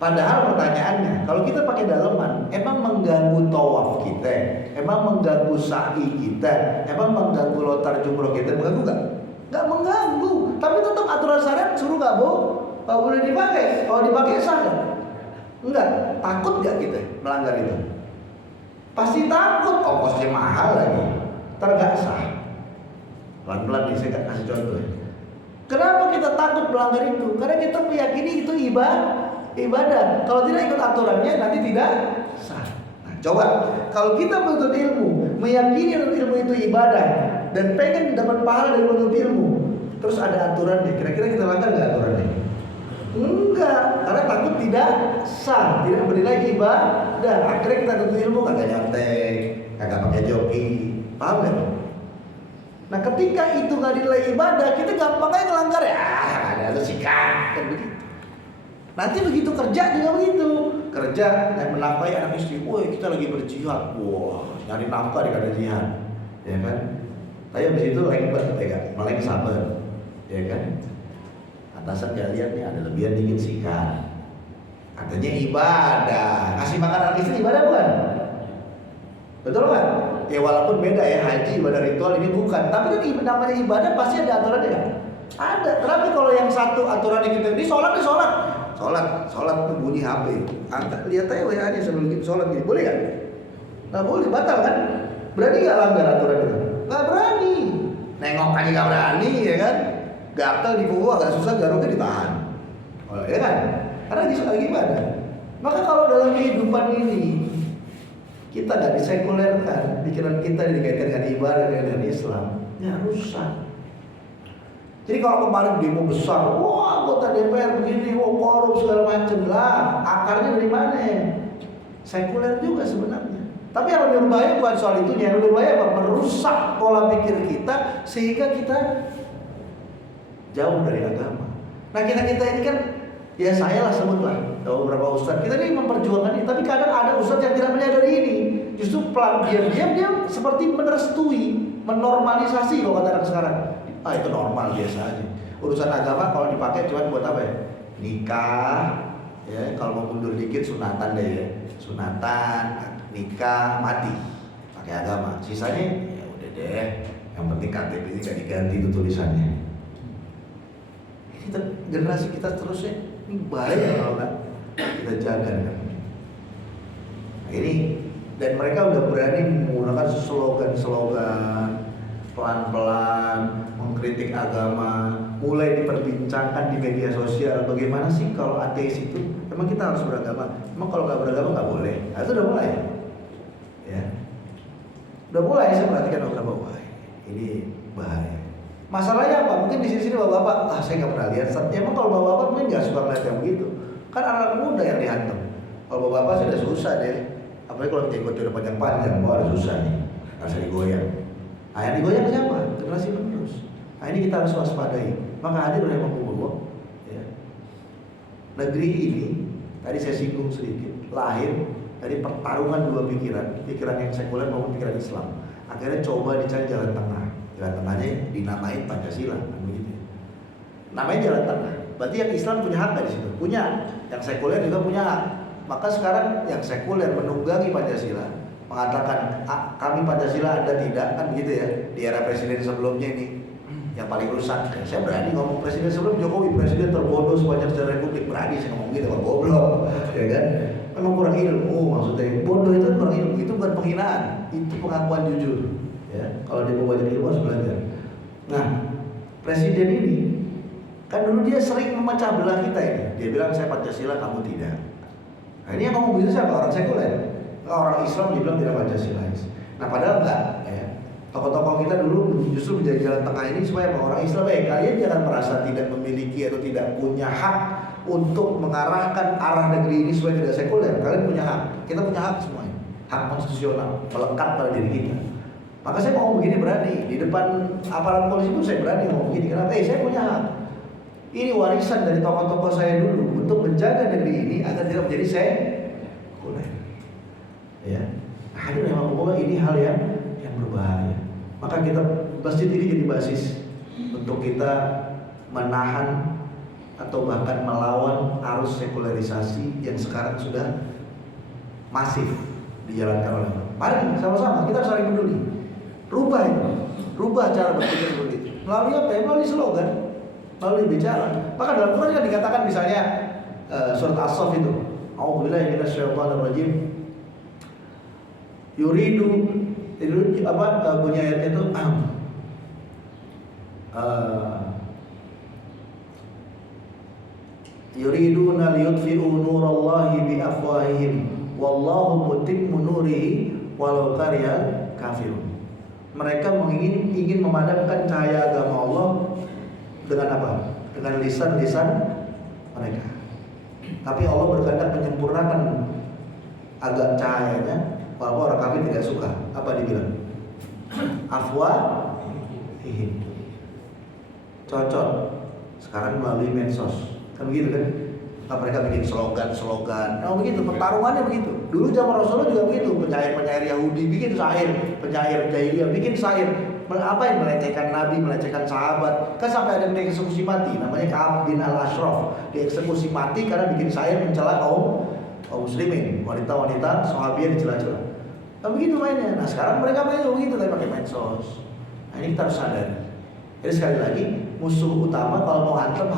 Padahal pertanyaannya, kalau kita pakai daleman, emang mengganggu tawaf kita, emang mengganggu sa'i kita, emang mengganggu lontar jumroh kita, mengganggu nggak? Nggak mengganggu. Tapi tetap aturan syariat suruh nggak boleh dipakai. Kalau dipakai sah nggak? Enggak, takut gak kita melanggar itu? Pasti takut, ongkosnya mahal lagi, ntar sah. Pelan-pelan nih saya kasih contoh ya. Kenapa kita takut melanggar itu? Karena kita meyakini itu ibadah. Kalau tidak ikut aturannya nanti tidak sah. Nah, coba kalau kita menuntut ilmu, meyakini ilmu itu ibadah dan pengen dapat pahala dari menuntut ilmu, terus ada aturannya, kira-kira kita langgar gak aturannya? Enggak, karena takut tidak sah, tidak bernilai ibadah. Akhirnya kita tuntut ilmu kagak nyontek, kagak pakai joki, paham gak? Nah ketika itu nggak dinilai ibadah, kita gampang aja ngelanggar ya. Ada sikat kan begitu. Nanti begitu kerja juga begitu. Kerja dan menafkahi anak istri, woi kita lagi berjihad, wah nyari nafkah di kadang jihad, ya kan? Tapi habis itu lengket, ya kan? Meleng sabar, ya kan? Atasan gak lihat nih ada lebihan dikit sikat, katanya ibadah. Kasih makan anak istri ibadah bukan? Betul kan? Ya walaupun beda ya, haji ibadah ritual, ini bukan. Tapi kan namanya ibadah pasti ada aturannya kan? Ada. Tapi kalau yang satu aturannya kita ini sholat tuh bunyi HP, angkat lihat aja WA nya sebelum kita sholat gini, boleh kan? Nggak boleh, batal kan? Berani nggak langgar aturan itu? Nggak berani. Nengok aja nggak berani, ya kan? Gatal di punggung agak susah, garuknya ditahan. Oh, ya kan? Karena lagi ibadah. Maka kalau dalam kehidupan ini kita nggak disekulerkan, pikiran kita dikaitkan dengan ibadah dengan Islam, ya rusak. Jadi kalau kemarin demo besar, wah anggota DPR begini, wah korup segala macam lah, akarnya dari mana? Sekuler juga sebenarnya. Tapi yang lebih berbahaya bukan soal itu, yang lebih berbahaya apa? Merusak pola pikir kita sehingga kita jauh dari agama. Nah kita ini kan, ya saya lah sebutlah, beberapa ustadz kita ini memperjuangkan ini, tapi kadang ada ustadz yang tidak menyadari ini. Justru pelan diam-diam dia seperti menerestui, menormalisasi kalau kata anak sekarang. Ah itu normal biasa aja. Urusan agama kalau dipakai cuma buat apa ya? Nikah, ya kalau mau mundur dikit sunatan deh ya, sunatan, nikah, mati, pakai agama. Sisanya ya udah deh, yang penting KTP ini gak diganti itu tulisannya. Generasi kita terusnya ini bahaya kalau nggak kita jaga kan. Nah, ini dan mereka udah berani menggunakan slogan pelan-pelan mengkritik agama, mulai diperbincangkan di media sosial. Bagaimana sih kalau ateis itu? Emang kita harus beragama? Emang kalau nggak beragama nggak boleh? Nah, itu udah mulai, ya. Udah mulai saya perhatikan beberapa, wah ini bahaya. Masalahnya apa? Mungkin di sini bapak-bapak, saya nggak pernah lihat. Emang kalau bapak-bapak mungkin nggak suka ngeliat yang begitu. Kan anak muda yang dihantam. Kalau bapak-bapak sudah susah deh. Apalagi kalau ikut udah panjang-panjang, wah udah susah nih. Rasa digoyang. Nah yang digoyang siapa? Generasi penerus. Nah ini kita harus waspadai. Maka hadir oleh Rasulullah. Ya. Negeri ini, tadi saya singgung sedikit, lahir dari pertarungan dua pikiran yang sekuler maupun pikiran Islam. Akhirnya coba dicari jalan tengah. Jalan tengahnya dinamain Pancasila, begitu. Namanya jalan tengah. Berarti yang Islam punya hak di situ, punya. Yang sekuler juga punya hak. Maka sekarang yang sekuler menunggangi Pancasila, mengatakan kami Pancasila Anda tidak, kan begitu ya. Di era presiden sebelumnya ini yang paling rusak. Saya berani ngomong presiden sebelum Jokowi, presiden terbodoh sepanjang sejarah Republik, berani saya ngomong gitu, Pak goblok, ya kan? Memang kurang ilmu maksudnya. Bodoh itu kurang ilmu, itu bukan penghinaan, itu pengakuan jujur. Ya, kalau dia mau belajar ilmu harus belajar. Nah, presiden ini kan dulu dia sering memecah belah kita ini. Dia bilang saya Pancasila, kamu tidak. Nah, ini yang ngomong begitu siapa? Orang sekuler. Orang Islam dibilang tidak Pancasilais. Nah, padahal enggak. Ya. Tokoh-tokoh kita dulu justru menjadi jalan tengah ini supaya orang Islam, kalian jangan merasa tidak memiliki atau tidak punya hak untuk mengarahkan arah negeri ini supaya tidak sekuler. Kalian punya hak. Kita punya hak semuanya. Hak konstitusional melekat pada diri kita. Maka saya ngomong begini berani di depan aparat polisi pun saya berani ngomong begini. Kenapa? Saya punya hak. Ini warisan dari tokoh-tokoh saya dulu untuk menjaga negeri ini agar tidak menjadi sekuler. Ya, hadir memang ini hal yang berbahaya. Maka kita masjid ini jadi basis untuk kita menahan atau bahkan melawan arus sekularisasi yang sekarang sudah masif dijalankan oleh orang. Mari sama-sama kita saling peduli. Rubah itu, rubah cara berpikir seperti itu. Melalui apa? Melalui slogan, melalui bicara. Maka dalam Quran kan dikatakan misalnya surat As-Saff itu, A'udzubillahi minasyaitonir rajim. Yuridu itu apa punya ayat itu yuriduna liyutfi'u nurallahi biafwahihim wallahu mutimmu nurihi walau karihal kafirun. Mereka ingin memadamkan cahaya agama Allah dengan apa? Dengan lisan-lisan mereka. Tapi Allah berkehendak menyempurnakan agak cahayanya, walaupun orang kafir tidak suka. Apa dibilang? Afwahihim. Cocok. Sekarang melalui medsos. Kan begitu kan? Mereka bikin slogan-slogan. Nah begitu, pertarungannya begitu. Dulu zaman Rasulullah juga begitu. Penyair-penyair Yahudi bikin syair, penyair jahiliyah bikin syair. Apa yang melecehkan Nabi, melecehkan sahabat. Kan sampai ada yang dieksekusi mati, namanya Ka'ab bin Al-Ashraf. Dieksekusi mati karena bikin syair mencela kaum muslimin, wanita-wanita sahabiah dicela-cela. Nah begitu mainnya. Nah sekarang mereka mainnya begitu, tapi pakai medsos. Nah ini kita harus sadar. Jadi sekali lagi, musuh utama kalau mau hantem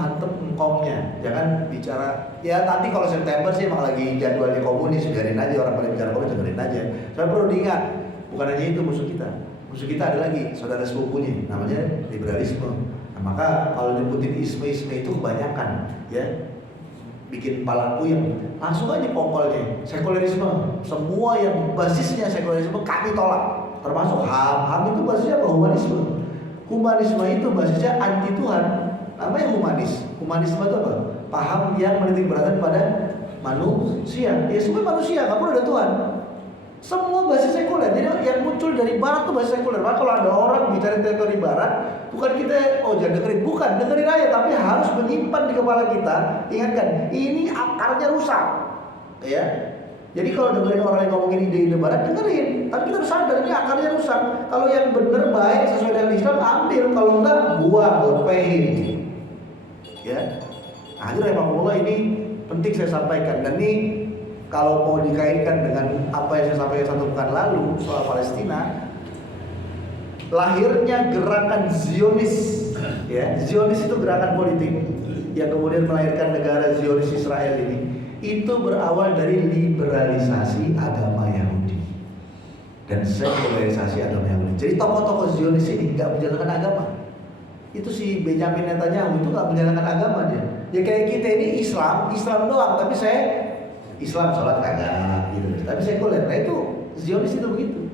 engkongnya. Jangan bicara, ya nanti kalau September sih emang lagi jadwalnya komunis, biarin aja orang pada bicara komunis, dengerin aja. Saya perlu diingat, bukan hanya itu musuh kita. Musuh kita ada lagi, saudara sepupunya, namanya liberalisme. Nah, maka kalau nyebutin isme-isme itu kebanyakan, ya bikin palaku yang langsung aja pokoknya sekulerisme. Semua yang basisnya sekulerisme kami tolak, termasuk HAM. HAM itu basisnya apa? Humanisme. Humanisme itu basisnya anti Tuhan. Namanya humanis. Humanisme itu apa? Paham yang menitik beratkan pada manusia. Ya semua manusia, nggak perlu ada Tuhan. Semua basis sekuler. Jadi yang muncul dari Barat itu basis sekuler. Maka kalau ada orang bicara teori Barat, bukan kita jangan dengerin, bukan dengerin aja, tapi harus menyimpan di kepala kita. Ingatkan, ini akarnya rusak. Ya. Jadi kalau dengerin orang yang ngomongin ide-ide Barat, dengerin. Tapi kita harus sadar ini akarnya rusak. Kalau yang benar baik sesuai dengan Islam ambil, kalau enggak buang, lepehin. Ya. Nah, jadi rahimahullah ini penting saya sampaikan, dan ini kalau mau dikaitkan dengan apa yang saya sampaikan 1 pekan lalu soal Palestina, lahirnya gerakan Zionis, ya. Zionis itu gerakan politik yang kemudian melahirkan negara Zionis Israel ini. Itu berawal dari liberalisasi agama Yahudi dan sekularisasi agama Yahudi. Jadi tokoh-tokoh Zionis ini nggak menjalankan agama. Itu si Benjamin Netanyahu itu nggak menjalankan agama dia. Ya kayak kita ini Islam doang, tapi saya Islam sholat kagak gitu. Tapi sekuler. Nah itu Zionis itu begitu.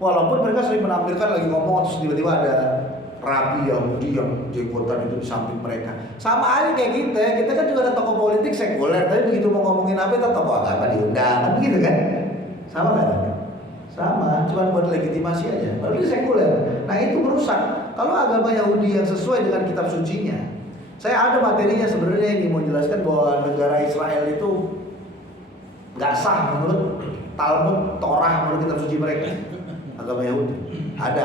Walaupun mereka sering menampilkan lagi ngomong terus tiba-tiba ada rabi Yahudi yang jenggotan itu di samping mereka. Sama aja kayak kita kan juga ada tokoh politik sekuler, tapi begitu mau ngomongin apa kita tokoh agama diundang, kan begitu kan? Sama kan? Sama, cuma buat legitimasi aja. Berarti sekuler. Nah itu merusak. Kalau agama Yahudi yang sesuai dengan kitab sucinya, saya ada materinya sebenarnya ini mau jelaskan bahwa negara Israel itu nggak sah menurut Talmud, Torah, menurut kitab suci mereka. Agama Yahudi ada.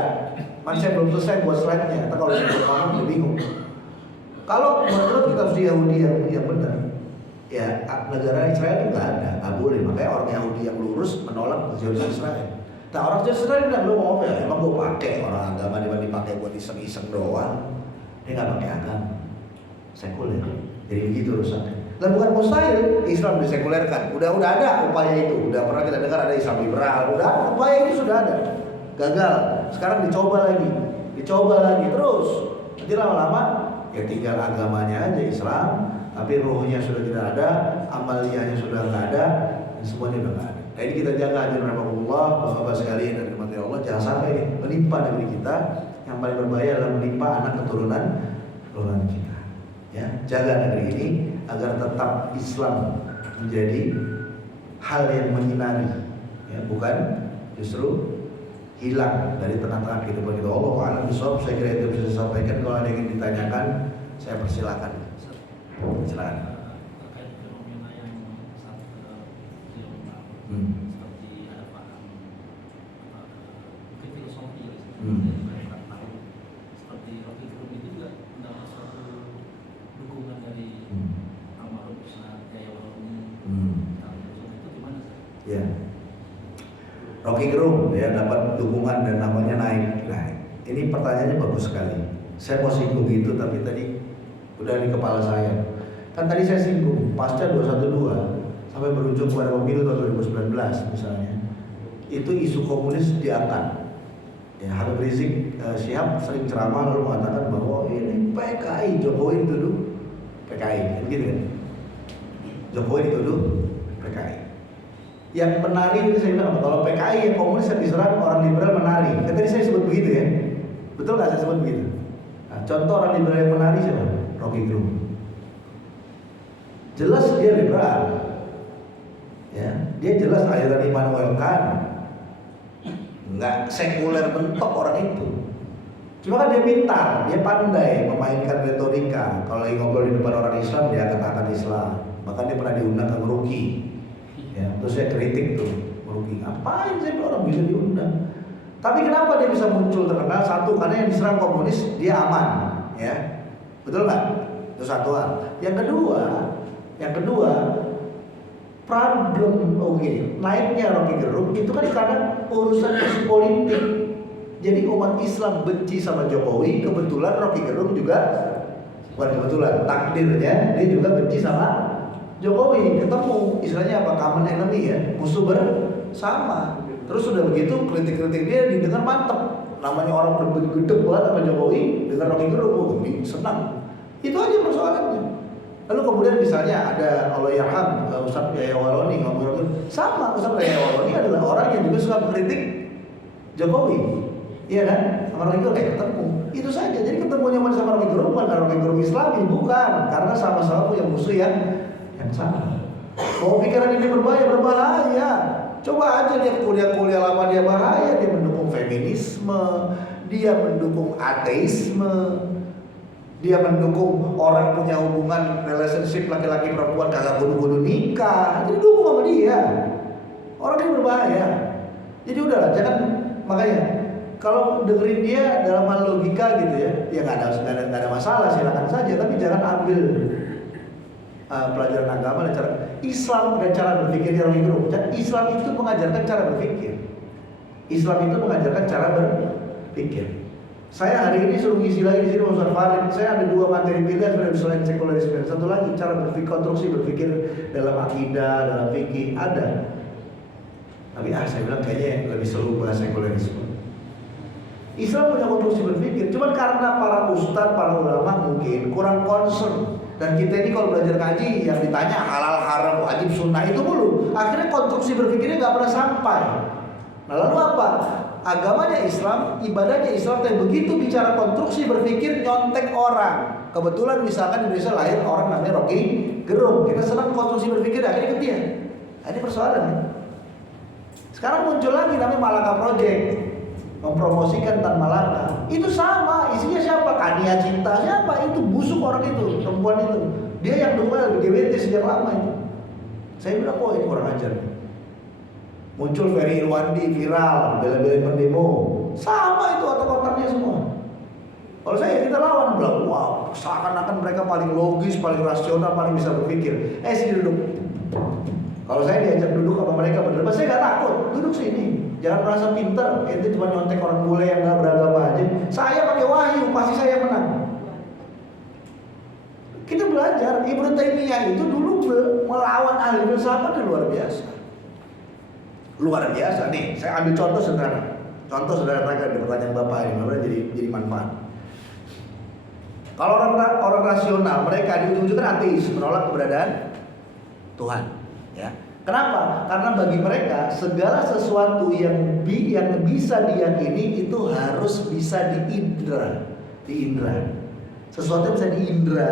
Man saya belum selesai buat slide-nya. Kalau saya ngomong udah bingung. Kalau menurut kitab suci Yahudi yang benar, Ya, negara Israel itu nggak boleh. Makanya orang Yahudi yang lurus menolak Zionis Israel. Nah, orang Zionis Israel bilang, lo mau apa ya? Emang gue pakai orang agama dipakai buat iseng-iseng doang. Dia nggak pakai agama, sekuler. Jadi begitu rusaknya. Dan bukan mustahil Islam disekulerkan. Udah ada upaya itu. Udah pernah kita dengar ada Islam liberal. Udah upaya itu sudah ada. Gagal. Sekarang dicoba lagi terus. Nanti lama-lama ya tinggal agamanya aja Islam, tapi ruhnya sudah tidak ada, amaliyahnya sudah nggak ada, dan semuanya sudah nggak ada. Nah, ini kita jaga hadirin rahimakumullah, bapak-bapak sekalian dan rahmati Allah, jangan sampai ini menimpa negeri kita. Yang paling berbahaya adalah menimpa anak keturunan kita. Ya, jaga negeri ini agar tetap Islam menjadi hal yang menyinari, ya, bukan justru hilang dari tengah-tengah kehidupan kita. Allah a'lam bishawab. Saya kira itu bisa saya sampaikan. Kalau ada yang ingin ditanyakan, saya persilakan. Silakan. Terkait fenomena yang saat beliau seperti ada paham mungkin filosofi mereka tahu seperti Rocky Gerung itu juga mendapat suatu dukungan dari almarhum Ustaz Yahya Walaroni. Itu gimana sih? Ya. Rocky Gerung ya dapat dukungan dan namanya naik. Nah, ini pertanyaannya bagus sekali. Saya mau singgung itu tapi tadi udah di kepala saya. Kan tadi saya singgung pasca 212 sampai berujung pada pemilu tahun 2019 misalnya. Itu isu komunis diangkat. Ya, Habib Rizik Syihab sering ceramah lalu mengatakan bahwa ini PKI, Jokowi dituduh PKI, gitu kan? Jokowi dituduh PKI. Yang menari itu saya bilang, kalau PKI yang komunis yang diserang orang liberal menari. Kan tadi saya sebut begitu ya, betul nggak saya sebut begitu? Nah, contoh orang liberal yang menari siapa? Rocky Gerung. Jelas dia liberal, ya, dia jelas aliran Immanuel Kant, nggak sekuler bentok orang itu. Cuma kan dia pintar, dia pandai memainkan retorika. Kalau lagi ngobrol di depan orang Islam, dia katakan Islam. Bahkan dia pernah diundang ke Meruki. Ya, terus saya kritik tuh, Meruki ngapain sih orang bisa diundang? Tapi kenapa dia bisa muncul terkenal? Satu, karena yang diserang komunis dia aman, ya, betul nggak? Itu satu hal. Yang kedua, problem naiknya Rocky Gerung itu kan karena urusan isu politik. Jadi umat Islam benci sama Jokowi, kebetulan Rocky Gerung juga bukan kebetulan, takdirnya dia juga benci sama Jokowi. Ketemu istilahnya apa, common enemy ya, musuh bersama. Terus sudah begitu kritik-kritik dia didengar mantep. Namanya orang udah gede banget sama Jokowi, dengar Rocky Gerung senang. Itu aja persoalannya. Lalu kemudian misalnya ada Allahyarham Ustaz Yahya Walaroni ngomong sama. Ustaz Yahya Walaroni adalah orang yang juga suka mengkritik Jokowi, iya kan? Sama Rocky Gerung ketemu. Itu saja. Jadi ketemunya sama Rocky Gerung bukan karena Rocky Gerung Islami, bukan, karena sama-sama punya musuh yang sama. Mau pikiran ini berbahaya. Coba aja lihat kuliah-kuliah lama dia bahaya. Dia mendukung feminisme, dia mendukung ateisme, dia mendukung orang punya hubungan relationship laki-laki perempuan kagak kudu nikah. Jadi dukung sama dia. Orang ini berbahaya. Jadi udahlah, jangan, makanya kalau dengerin dia dalam hal logika gitu ya nggak ada masalah, silakan saja. Tapi jangan ambil pelajaran agama dan cara Islam dan cara berpikirnya Rocky Gerung. Islam itu mengajarkan cara berpikir. Islam itu mengajarkan cara berpikir. Saya hari ini suruh ngisi lagi di sini Ustaz Farid. Saya ada 2 materi pilihan selain sekularisme. Satu lagi cara konstruksi berpikir dalam akidah, dalam fikih ada. Tapi saya bilang kayaknya lebih seru bahas sekularisme. Islam punya konstruksi berpikir, cuman karena para ustadz, para ulama mungkin kurang concern. Dan kita ini kalau belajar ngaji yang ditanya halal haram wajib sunnah itu mulu, akhirnya konstruksi berpikirnya nggak pernah sampai. Nah lalu apa? Agamanya Islam, ibadahnya Islam, tapi begitu bicara konstruksi berpikir nyontek orang. Kebetulan misalkan di Indonesia lahir orang namanya Rocky Gerung, kita senang konstruksi berpikir, akhirnya ke dia. Nah, ini persoalannya. Sekarang muncul lagi namanya Malaka Project, mempromosikan Tan Malaka. Itu sama, isinya siapa? Kania Cinta, siapa? Itu busuk orang itu, perempuan itu. Dia yang dukung LGBT sejak lama itu. Saya bilang, oh ini kurang ajar. Muncul Ferry Irwandi viral, bela-belain pendemo. Sama itu otak-otaknya semua. Kalau saya kita lawan, bilang, wah seakan-akan mereka paling logis, paling rasional, paling bisa berpikir. Sini duduk. Kalau saya diajak duduk sama mereka berdebat, saya nggak takut. Duduk sini, jangan merasa pintar. Ente cuma nyontek orang bule yang nggak beragama aja. Saya pakai wahyu, pasti saya menang. Kita belajar. Ibnu Taimiyah itu dulu melawan ahli filsafat luar biasa. Luar biasa nih. Saya ambil contoh sederhana. Contoh sederhana di pertanyaan Bapak ini, mudah-mudahan jadi manfaat. Kalau orang rasional, mereka di ujung-ujung kan ateis, menolak keberadaan Tuhan. Ya. Kenapa? Karena bagi mereka segala sesuatu yang bisa diyakini itu harus bisa diindra. Sesuatu yang bisa diindra,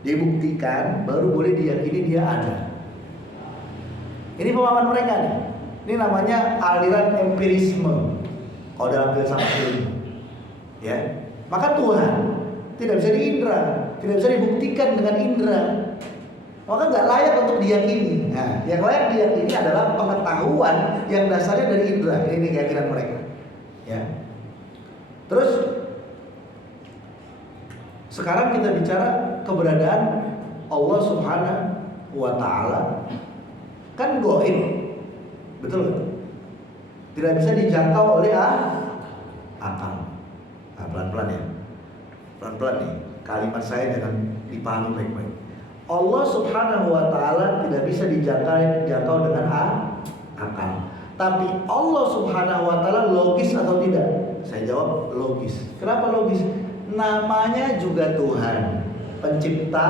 dibuktikan, baru boleh diyakini dia ada. Ini pemahaman mereka nih. Ini namanya aliran empirisme. Kalau dalam filsafat ilmu, ya. Maka Tuhan tidak bisa diindra, tidak bisa dibuktikan dengan indra. Maka nggak layak untuk diyakini. Nah, yang layak diyakini adalah pengetahuan yang dasarnya dari indra. Ini keyakinan mereka. Ya. Terus sekarang kita bicara keberadaan Allah Subhanahu wa Ta'ala. Kan gaib, betul nggak? Tidak bisa dijangkau oleh akal. Nah, pelan-pelan ya. Pelan-pelan nih. Kalimat saya jangan dipahami baik-baik. Allah Subhanahu wa Ta'ala tidak bisa dijangkau dengan akal. Tapi Allah Subhanahu wa Ta'ala logis atau tidak? Saya jawab logis. Kenapa logis? Namanya juga Tuhan, pencipta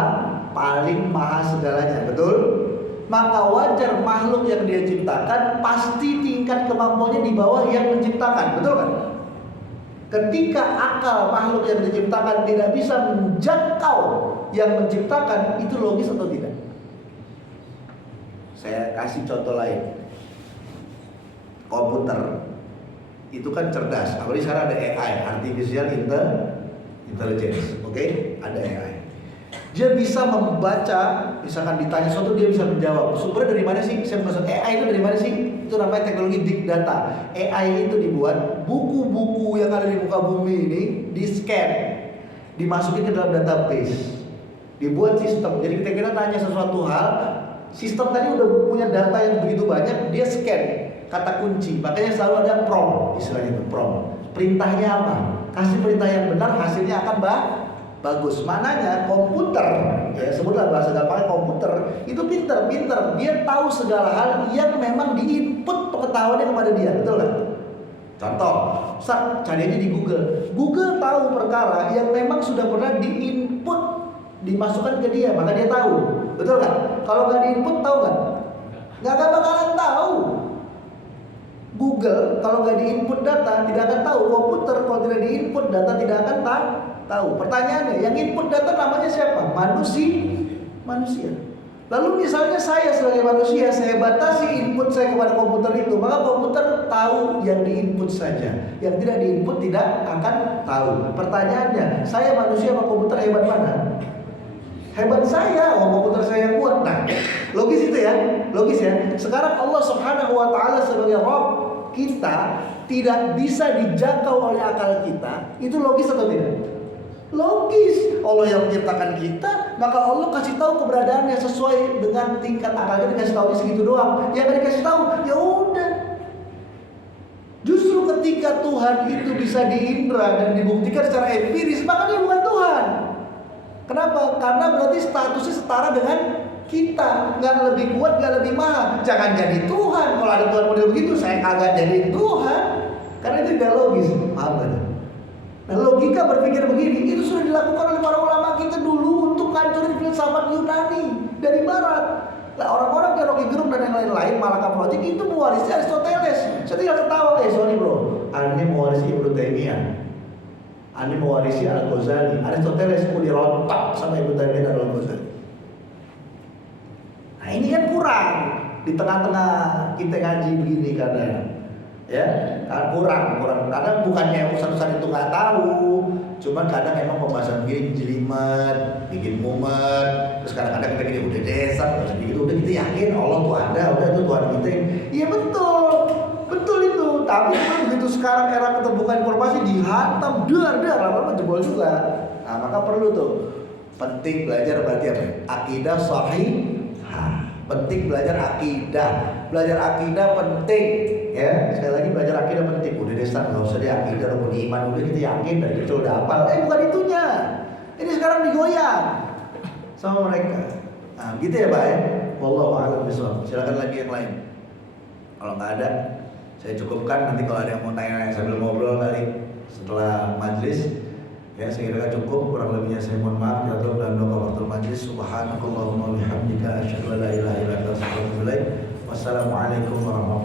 paling maha segalanya, betul? Maka wajar makhluk yang dia ciptakan pasti tingkat kemampuannya di bawah yang menciptakan, betul kan? Ketika akal makhluk yang diciptakan tidak bisa menjangkau yang menciptakan, itu logis atau tidak? Saya kasih contoh lain. Komputer itu kan cerdas, apalagi sekarang ada AI, artificial intelligence, oke? Ada AI. Dia bisa membaca, misalkan ditanya sesuatu dia bisa menjawab. Sumbernya dari mana sih? Saya maksud AI itu dari mana sih? Itu namanya teknologi big data. AI itu dibuat, buku-buku yang ada di muka bumi ini di-scan, dimasukin ke dalam database, dibuat sistem. Jadi ketika kita tanya sesuatu hal, sistem tadi udah punya data yang begitu banyak, dia scan kata kunci. Makanya selalu ada prompt, istilahnya itu prompt. Perintahnya apa? Kasih perintah yang benar, hasilnya akan bagus. Maknanya komputer, ya sebutlah bahasa gampangnya komputer, itu pinter. Dia tahu segala hal yang memang diinput pengetahuannya kepada dia, betul kan? Contoh, cari aja di Google. Google tahu perkara yang memang sudah pernah diinput, dimasukkan ke dia, maka dia tahu, betul kan? Kalau nggak diinput tahu kan? Nggak akan bakalan tahu. Google kalau nggak diinput data tidak akan tahu. Komputer kalau tidak diinput data tidak akan tahu. Pertanyaannya, yang input data namanya siapa? Manusia. Lalu misalnya saya sebagai manusia, saya batasi input saya kepada komputer itu, maka komputer tahu yang diinput saja, yang tidak diinput tidak akan tahu. Pertanyaannya, saya manusia sama komputer hebat mana? Hebat saya, komputer saya yang kuat. Nah, logis itu ya, logis ya. Sekarang Allah Subhanahu wa Ta'ala sebagai Rabb kita tidak bisa dijangkau oleh akal kita. Itu logis atau tidak? Logis. Allah yang menciptakan kita, maka Allah kasih tahu keberadaannya sesuai dengan tingkat akal kita. Dikasih tahu segitu doang. Yang dikasih tahu, ya udah. Justru ketika Tuhan itu bisa diindra dan dibuktikan secara empiris, maka dia bukan Tuhan. Kenapa? Karena berarti statusnya setara dengan kita, nggak lebih kuat, nggak lebih mahal. Jangan jadi Tuhan. Kalau ada Tuhan model begitu, saya kagak jadi Tuhan. Karena itu tidak logis. Paham kan? Nah, logika berpikir begini itu sudah dilakukan oleh para ulama kita dulu untuk hancurin filsafat Yunani dari Barat. Nah, orang-orang kayak Rocky Gerung dan yang lain-lain, Malaka Project itu mewarisi Aristoteles. Saya tinggal ketawa, sorry bro, Anda mewarisi Ibnu Taimiyah, Anda mewarisi Al-Ghazali. Aristoteles mau dirontak sama Ibnu Taimiyah dan Al-Ghazali. Nah, ini kan kurang di tengah-tengah kita ngaji begini kadang. Ya, kurang. Karena bukannya ustaz-ustaz itu nggak tahu, cuman kadang emang pembahasan begini jelimet, bikin mumet. Terus kadang-kadang kita gini udah desa, udah kita yakin Allah tuh ada, udah itu Tuhan kita. Iya betul itu. Tapi begitu sekarang era keterbukaan informasi dihantam dar lama-lama jebol juga. Nah, maka perlu tuh penting belajar berarti apa? Akidah sahihah. Penting belajar akidah. Belajar akidah penting ya. Sekali lagi belajar akidah penting. Udah deh Ustaz, enggak usah di akidah rukun iman, udah kita yakin dari itu udah hafal. Bukan itunya. Ini sekarang digoyang sama mereka. Nah, gitu ya, Pak ya. Wallahu a'lam bishawab. Silakan lagi yang lain. Kalau nggak ada, saya cukupkan. Nanti kalau ada yang mau tanya sambil ngobrol kali setelah majlis, ya saya kira cukup. Kurang lebihnya saya mohon maaf. Jatuh dan doa waktu majlis. Subhanakallahumma wa bihamdika asyhadu an la ilaha illa anta astaghfiruka wa atubu ilaik. Wassalamualaikum warahmatullahi wabarakatuh.